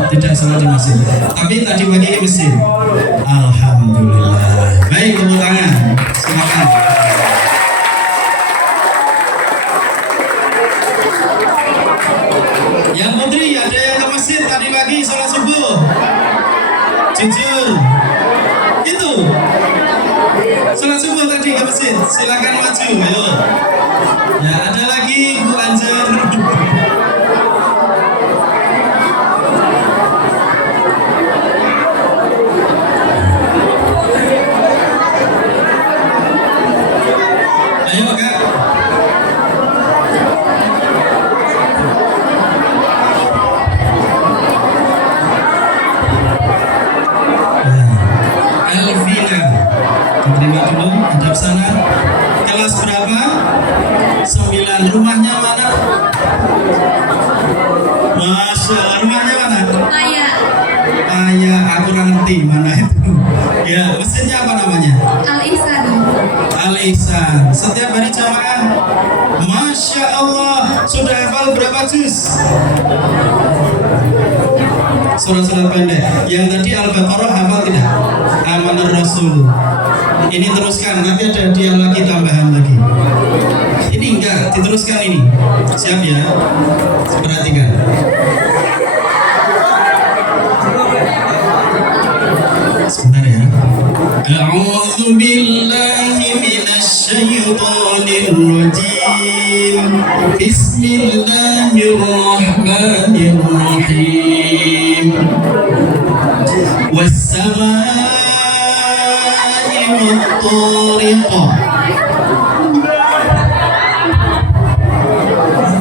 Tidak sholat di masjid, tapi tadi pagi ke masjid. Alhamdulillah. Baik, tepuk tangan. Silakan. Yang putri, ada yang ke masjid tadi pagi sholat subuh? Jujur. Itu. Sholat subuh tadi ke masjid. Silakan maju, ayo. Ya, ada lagi Bu Anjar. Ayo Kak. Elvina, diterima dulu, hadap sana. Kelas berapa? 9. Rumahnya mana? Masya Allah, rumahnya mana? Maya Ayah, aku kurang ngerti mana itu. Ya, mesinnya apa namanya? Al-Ihsan. Al-Ihsan. Setiap hari jamaah. Masya Allah, sudah hafal berapa juz? Surat-surat pendek. Yang tadi Al-Baqarah hafal tidak? Amanur Rasul. Ini teruskan, nanti ada hadiah lagi, tambahan lagi. Ini enggak, diteruskan ini. Siap ya? Perhatikan. Sebentar ya. A'udzu billahi minasyaitonir rajim. Bismillahirrahmanirrahim. Was-samaa'i wat-tariq.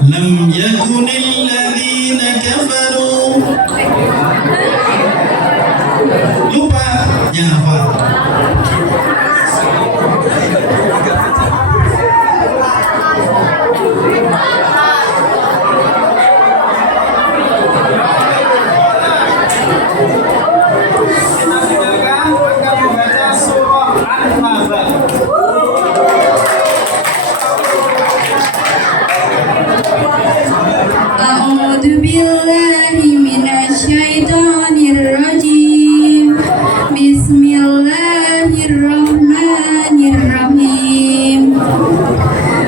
Lam yakunil ladzina kafaru. Lupa ya apa? Kita silakan akan membaca surah An-Naba. A'udzu billahi minasyaitonir rajim. Bismillahirrahmanirrahim.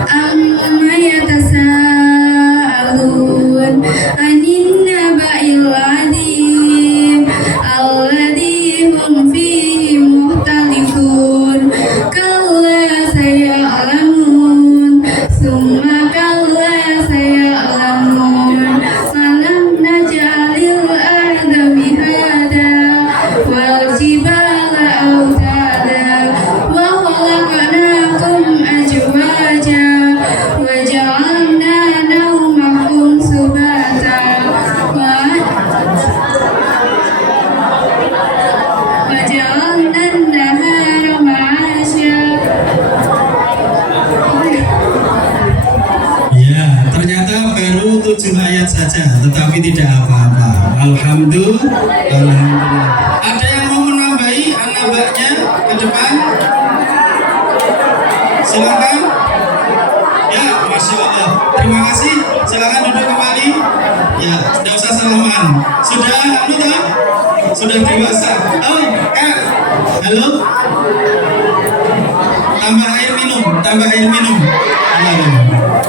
Amma yatasaalun 'anin naba'il 'adzim alladzi hum fihi mukhtalifun. Kalla saya'lamun summa kalla saya'lamun. Alam naj'alil arda mihada wal jibala autada wa khalaqnakum azwaja wa ja'alna nawmakum subata wa ja'alna an-nahara ma'asya. Ya, ternyata baru 7 ayat saja, tetapi tidak apa-apa. Alhamdulillah. Ada yang mau menambahi an-naba'nya ke depan? Silakan. Ya, Masya Allah. Terima kasih. Silakan duduk kembali. Ya, tidak usah salaman. Sudah alhamdulillah. Sudah dewasa. Oh, Kak. Halo. Tambah air minum. Halo.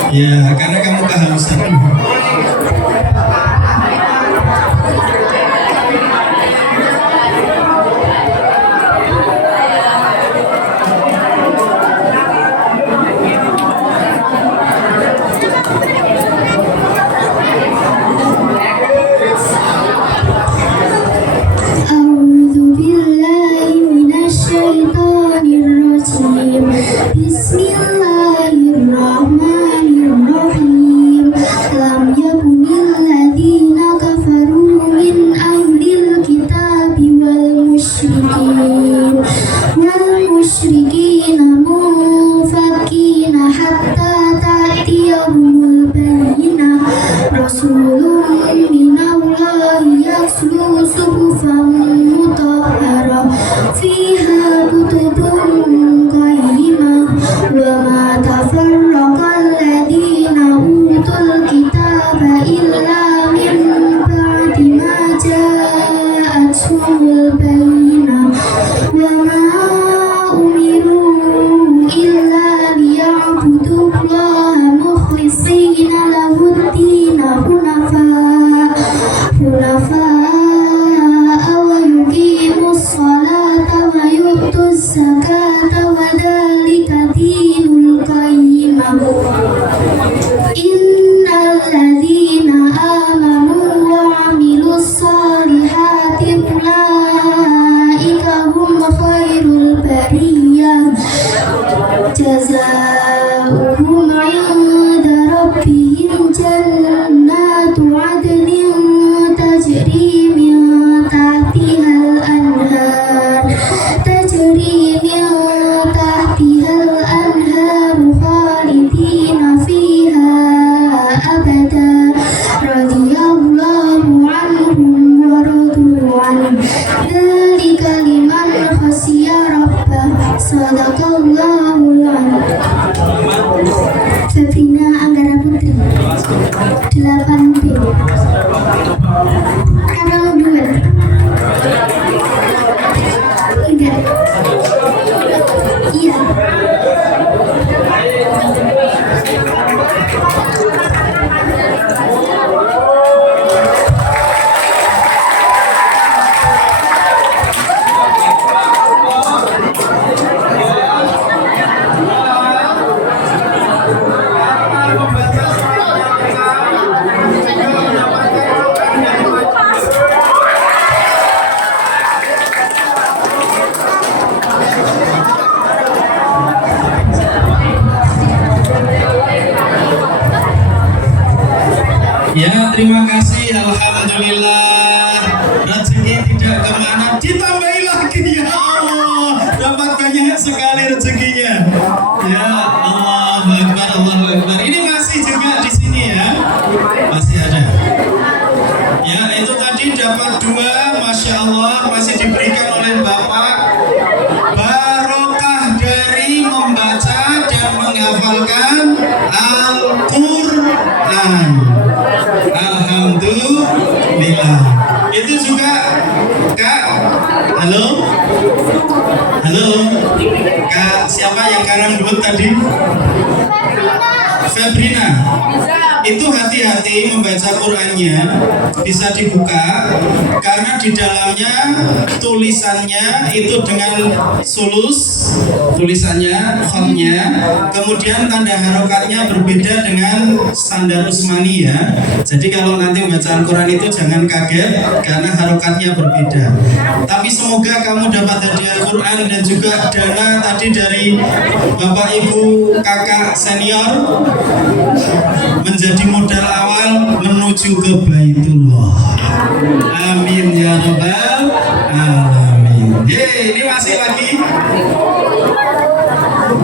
Ya, karena kamu kehausan. أعوذ بالله من الشيطان الرجيم بسم الله الرحمن الرحيم لم يكن الذين كفروا من أهل الكتاب والمشركين منفكين حتى تأتيهم البينة رسول من الله يتلو صحفا مطهرة فيها كتب قيمة وما تفرق الذين أوتوا الكتاب إلا من بعد ما جاءتهم البينة وما أمروا إلا ليعبدوا الله مخلصين له الدين حنفاء ويقيموا الصلاة ويؤتوا الزكاة وذلك دين القيمة إن الذين آمنوا وعملوا الصالحات أولئك هم خير البرية جزاؤهم عند ربهم جنات عدن تجري من تحتها الأنهار خالدين فيها أبدا رضي الله عنهم ورضوا عنه ذلك لمن خشي ربه صدق الله العظيم. Sabrina Anggara Putri 8B Karang Duet Enggak Iya Ya, terima kasih. Alhamdulillah, rezeki tidak kemana, ditambahi lagi ya Allah. Dapat banyak sekali rezekinya. Ya Allahu Akbar, Allahu Akbar. Ini masih juga di sini ya, masih ada. Ya, itu tadi dapat 2, masya Allah, masih diberikan oleh Bapak. Barokah dari membaca dan menghafalkan Al-Quran. Alhamdulillah. Itu juga Kak. Halo. Halo. Kak, siapa yang karang duet tadi? Sabrina. Itu hati-hati membaca Qurannya, bisa dibuka karena di dalamnya tulisannya itu dengan sulus, tulisannya khotnya, kemudian tanda harokatnya berbeda dengan standar Utsmani ya. Jadi kalau nanti membaca Al-Quran itu jangan kaget karena harokatnya berbeda. Tapi semoga kamu dapat hadiah Al-Quran dan juga dana tadi dari Bapak Ibu Kakak senior menjadi modal awal menuju ke Baitullah. Amin ya rabbal alamin. Ini masih lagi.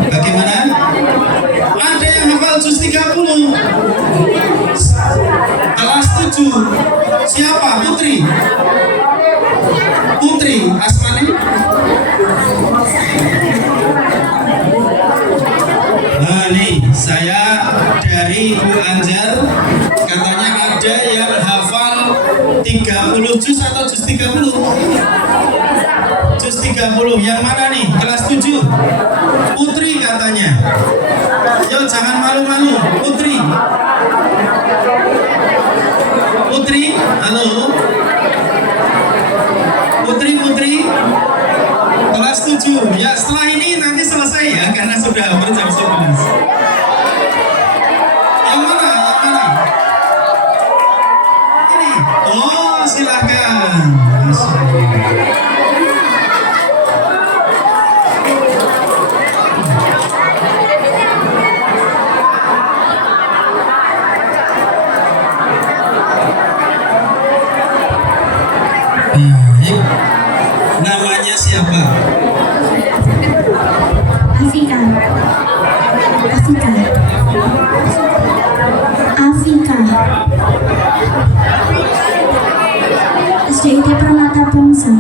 Bagaimana? Ada yang hafal juz 30 kelas 7. Siapa? Putri. Putri Asmani. Nah nih, saya dari Bu Anjar, katanya ada yang hafal 30 juz atau juz 30? juz 30. Yang mana nih? Kelas 7. Putri katanya. Yuk jangan malu-malu. Putri. Putri, halo. Putri. Kelas 7. Ya, setelah ini nanti selesai ya karena sudah hampir jam 11. Yang mana? Ini. Oh, silakan. Masya Allah. Baik. Namanya siapa? Afika. SDIT Permata Bangsa.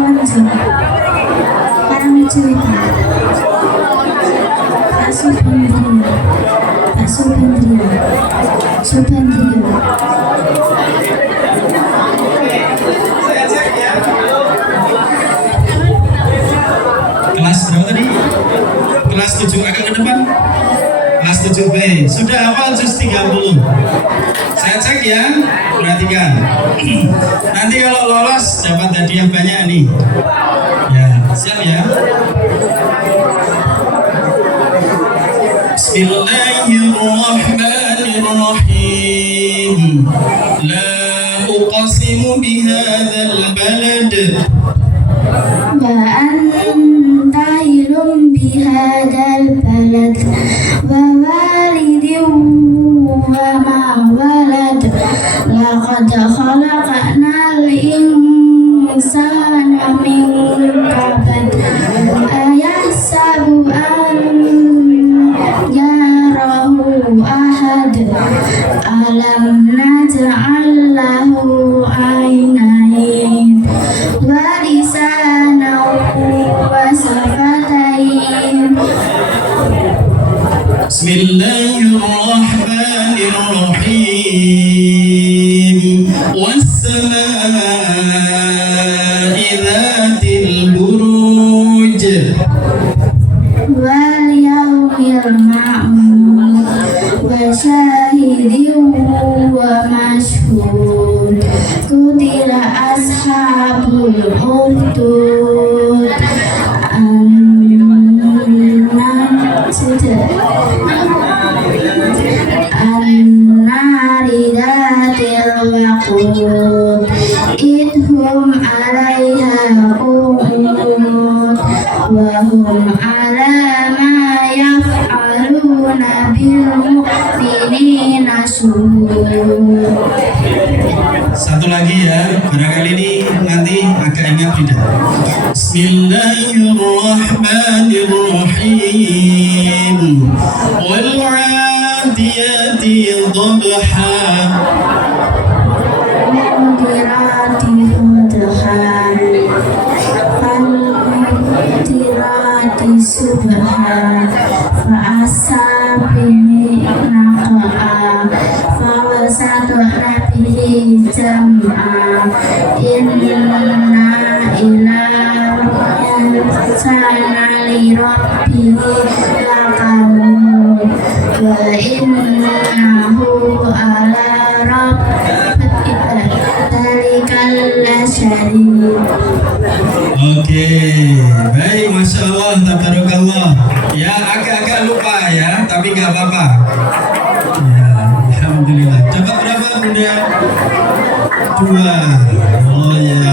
Wanjo. Paramejawita. Pak Subandrio. Saya cek ya. Kelas berapa tadi? Kelas 7 agak ke depan. Kelas 7B. Sudah hafal juz 30. Saya cek ya. Perhatikan. Nanti kalau lolos dapat hadiah banyak nih. Ya, siap ya. Bismillahirrahmanirrahim. La uqsimu bihadzal balad. Wa anta hilum bihadzal balad wa walidin wa ma walad. Laqad khalaqnal insana min qabl. Ayahsabu an yarahu ahad. Alam naj'al lahu aynayn wa lisanan wa shafatain. Bismillahirrahmanirrahim. Was-samaa'i dzatil buruj. Wal yawmil ma'mud wa syahidin wa mashhud. Qutila ashabul ukhdud. An-nari dhatil waqud. Idhum 'alaiha qu'ud wa hum 'ala ma yaf'aluna bil mu'minina syuhud. Satu lagi ya, barangkali ini nanti agak ingat tidak. Bismillahirrahmanirrahim. Wal 'adiyati dhabha. Mudirati mudhan, falmudirati subhan, fa'asabihi naqa'a, fawasatna bihi jam'a. Inna ila yansana li rabbihi laqawud, wa innahu ala rabbika talikal lasyari. Oke, baik, masya Allah, tabarakallah. Ya, agak-agak lupa ya, tapi nggak apa-apa. Ya, alhamdulillah. Dapat berapa bunda? 2. Oh ya,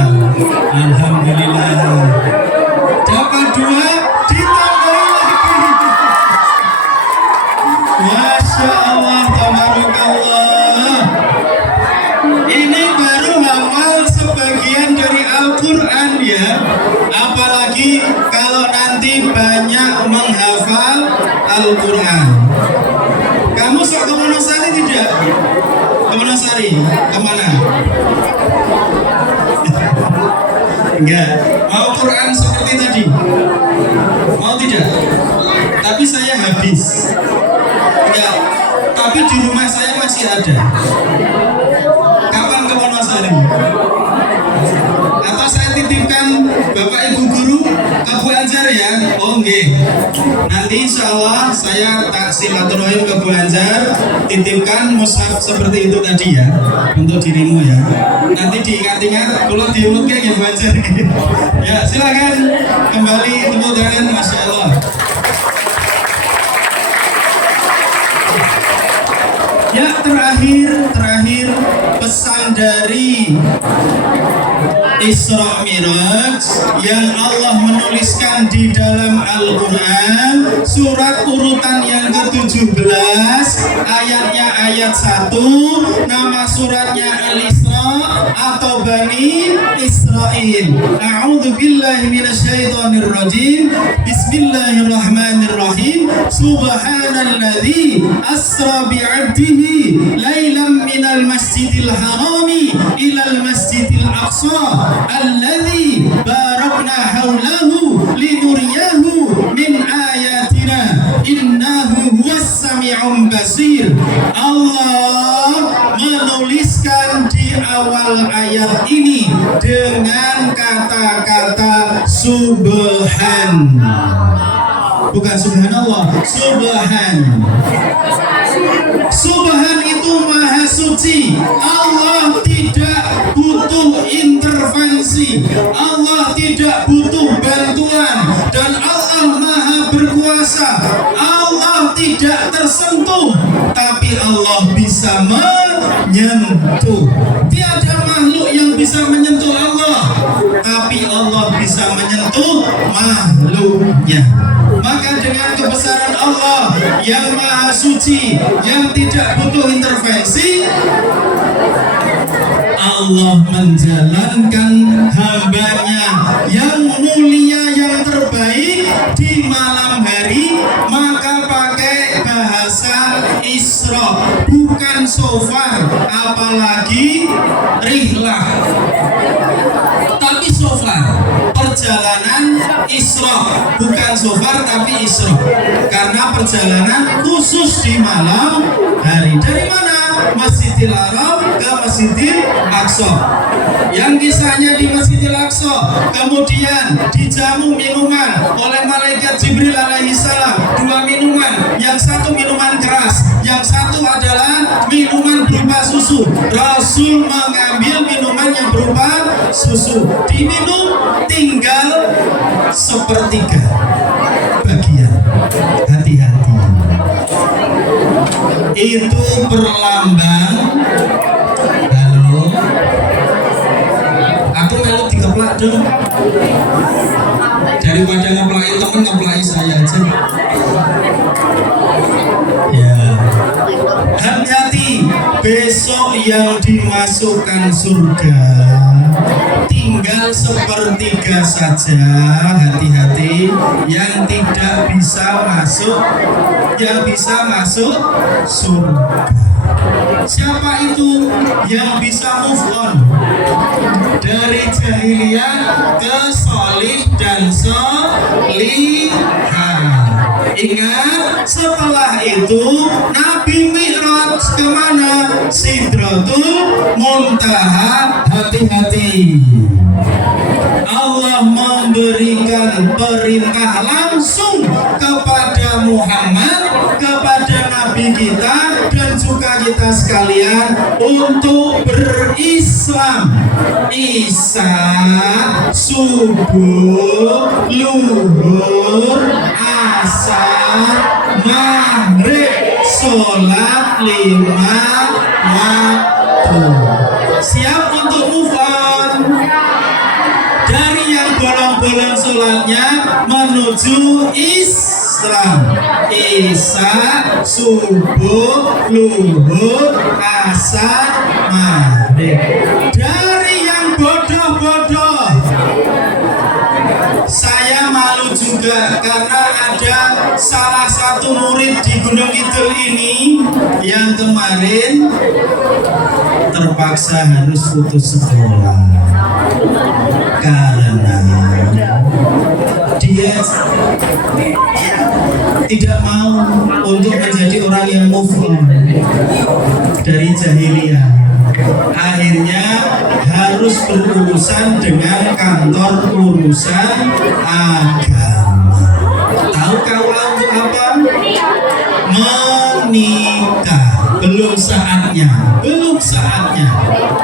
alhamdulillah. Dapat 2, ditambahin lagi. Masya Allah, tabarakallah. Ini baru hafal sebagian dari Al-Quran ya. Apalagi kalau nanti banyak menghafal Al-Quran. Kamu sok ke Wonosari tidak? Ke Wonosari? Kemana? Enggak. Mau Quran seperti tadi? Mau tidak? Tapi saya habis. Enggak. tapi di rumah saya masih ada. Kapan ke Wonosari? Atau saya titipkan Bapak Ibu Guru ke Bu Anjar ya? Oh nggih. Nanti insya Allah saya tak silaturahim ke Bu Anjar, titipkan mushaf seperti itu tadi ya, untuk dirimu ya. Nanti diingat-ingat, kalau diurutkan ya Bu Anjar. Ya silakan kembali tepuk tangan, Masya Allah. Ya terakhir pesan dari Isra Miraj yang Allah menuliskan di dalam Al-Quran, surat urutan yang ke-17, ayatnya ayat 1, nama suratnya Al-Isra atau Bani Israel. A'udzu billahi minasyaitonir rajim. Bismillahirrahmanirrahim. Subhanalladzi asra bi'abdihi lailan minal masjidil harami ilal masjidil aqsa alladzi barakna haulahu linuriyahu min ayatina innahu huwas sami'un basir. Allah menuliskan di awal ayat ini dengan kata-kata subhan, bukan subhanallah, subhan. Subhan itu maha suci. Allah tidak butuh intervensi, Allah tidak butuh bantuan, dan Allah maha berkuasa. Allah tidak tersentuh, tapi Allah bisa menyentuh. Tiada makhluk yang bisa menyentuh Allah, tapi Allah bisa menyentuh makhluknya. Maka dengan kebesaran Allah yang maha suci, yang tidak butuh intervensi, Allah menjalankan hambanya yang mulia, yang terbaik di malam hari. Maka pakai bahasa Isra, bukan sofar, apalagi rihlah, tapi sofar. Perjalanan Isra, bukan sofar tapi Isra, karena perjalanan khusus di malam hari. Dari mana? Masjidil Haram ke Masjidil Aqsa. Yang kisahnya di Masjidil Aqsa, kemudian dijamu minuman oleh malaikat Jibril alaihi salam, 2 minuman, yang satu minuman keras, yang satu adalah minuman berupa susu. Rasul mengambil minuman yang berupa susu, diminum tinggal sepertiga bagian. Hati-hati, itu berlambang. Halo, aku melu dikeplak dong, daripada ngeplaki temen, ngeplaki saya aja ya. Hati-hati, besok yang dimasukkan surga tinggal sepertiga saja. Hati-hati, yang tidak bisa masuk, yang bisa masuk surga. Siapa itu yang bisa move on dari jahiliyah ke solih dan solihah? Ingat, setelah itu Nabi Mi'raj kemana? Sidratul Muntaha. Hati-hati, Allah memberikan perintah langsung kepada Muhammad, kepada Nabi kita dan juga kita sekalian untuk berislam. Isya, subuh, luhur, asar, maghrib, sholat 5 waktu. Siap untuk move on dari yang bolong-bolong sholatnya menuju Islam. Isya, subuh, luhur, asar, maghrib. Dari yang bodoh-bodoh, saya malu juga karena ada salah satu murid di Gunung Kidul ini yang kemarin terpaksa harus putus sekolah karena dia tidak mau untuk menjadi orang yang move on dari jahiliyah. Akhirnya harus berurusan dengan kantor urusan agama. Tahukah untuk apa? Menikah. Belum saatnya, belum saatnya.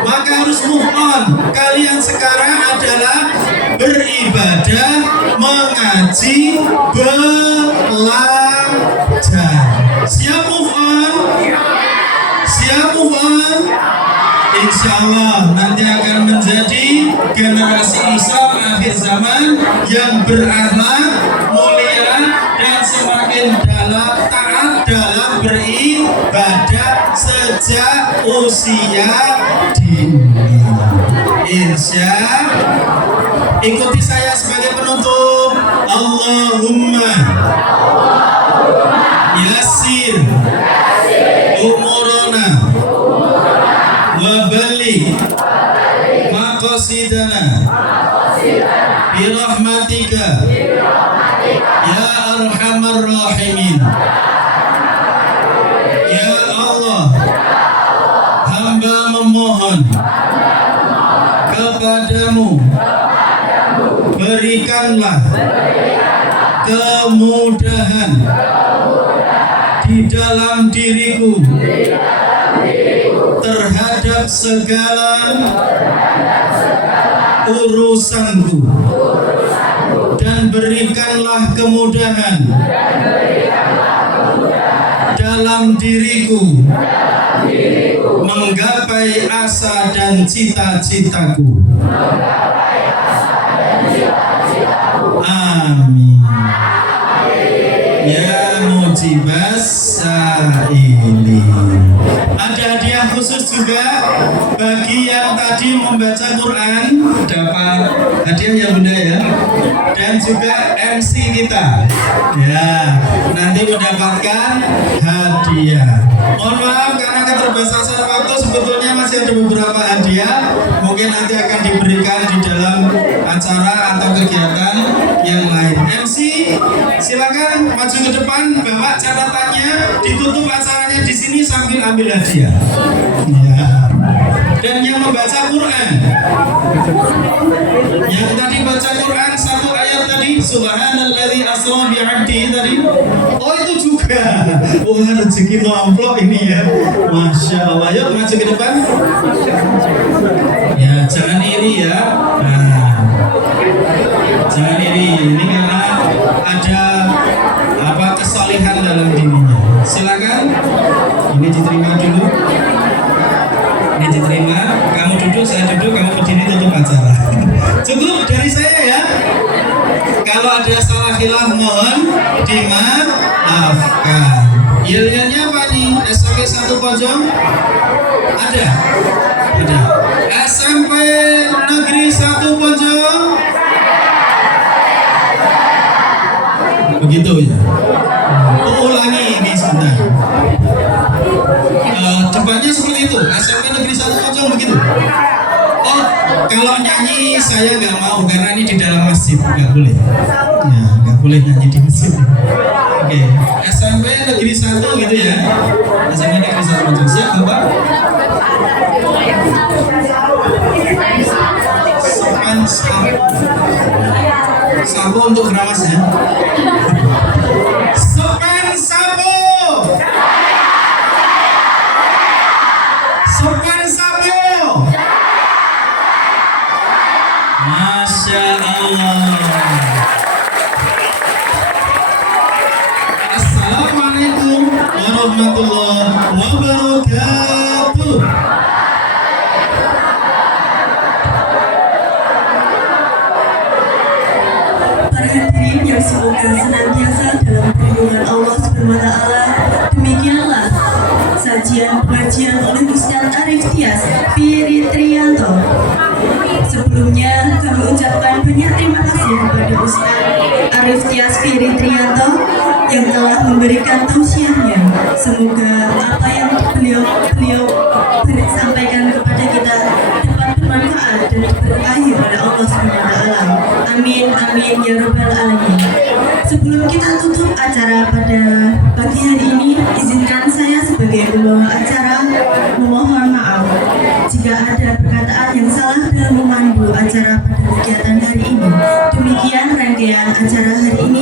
Maka harus move on. Kalian sekarang adalah beribadah, mengaji, belajar. Siap move on? Siap move on? Insya Allah nanti akan menjadi generasi Islam akhir zaman yang berakhlak, mulia, dan semakin dalam taat dalam beribadah sejak usia dini. Insya ikuti saya sebagai penutup. Allahumma yassir umurana wa baligh maqasidana birahmatika ya arhamar rahimin. Ya Allah, hamba memohon kepadamu, berikanlah kemudahan di dalam diriku terhadap segala urusanku, dan berikanlah kemudahan dalam diriku menggapai asa dan cita-citaku. Amin. Ya mujibas sa'ili. Ada hadiah khusus juga bagi yang tadi membaca Quran, dapat hadiah ya Bunda ya. Dan juga MC kita ya, nanti mendapatkan hadiah. Mohon maaf karena keterbatasan waktu, sebetulnya masih ada beberapa hadiah, mungkin nanti akan diberikan di dalam acara atau kegiatan yang lain. MC silakan maju ke depan, bawa catatannya, ditutup acaranya di sini sambil ambil hadiah. Ya. Dan yang membaca Quran, yang tadi baca Quran satu ayat tadi, Subhanalladzi asra bi 'abdihi tadi. Oh itu juga. Wah rezeki amplop ini ya. Masya Allah. Yuk maju ke depan. Ya jangan iri ya. Nah, jangan iri. Ini karena ada apa kesalehan dalam dirinya. Silakan. Ini diterima dulu. Ini diterima. Kamu duduk, saya duduk, kamu berdiri, tutup acara. Cukup dari saya ya. Kalau ada salah khilaf mohon dimaafkan. Yel-yelnya apa nih? SMP 1 pojok? Ada? Ada. SMP Negeri 1 pojok? Begitu ya. Ulangi ini sebentar. Depannya seperti itu. SMP Negeri 1 pojok begitu. Oh, kalau nyanyi saya nggak mau karena ini di dalam masjid, nggak boleh. Ya, nggak boleh nyanyi di masjid. Oke, SMP Negeri 1 gitu ya. SMP Negeri 1 pojok. Siap, Bapak? Sopan sapu untuk keramas ya. Sopan sapu. Sopan sapu. Masya Allah. Assalamualaikum warahmatullahi wabarakatuh. Para hadirin yang semoga senantiasa dalam perlindungan Allah SWT. Demikianlah sajian pengajian oleh Ustaz Arif Tias Firi Trianto. Sebelumnya kami ucapkan banyak terima kasih kepada Ustaz Arif Tias Firi Trianto yang telah memberikan tausiahnya. Semoga apa yang beliau sampaikan kepada kita dapat bermanfaat dan diberkahi oleh Allah SWT. Amin amin ya rabbal alamin. Sebelum kita tutup acara pada pagi hari ini, izinkan saya sebagai pembawa acara memohon maaf jika ada perkataan yang salah dalam memandu acara pada kegiatan hari ini. Demikian rangkaian acara hari ini.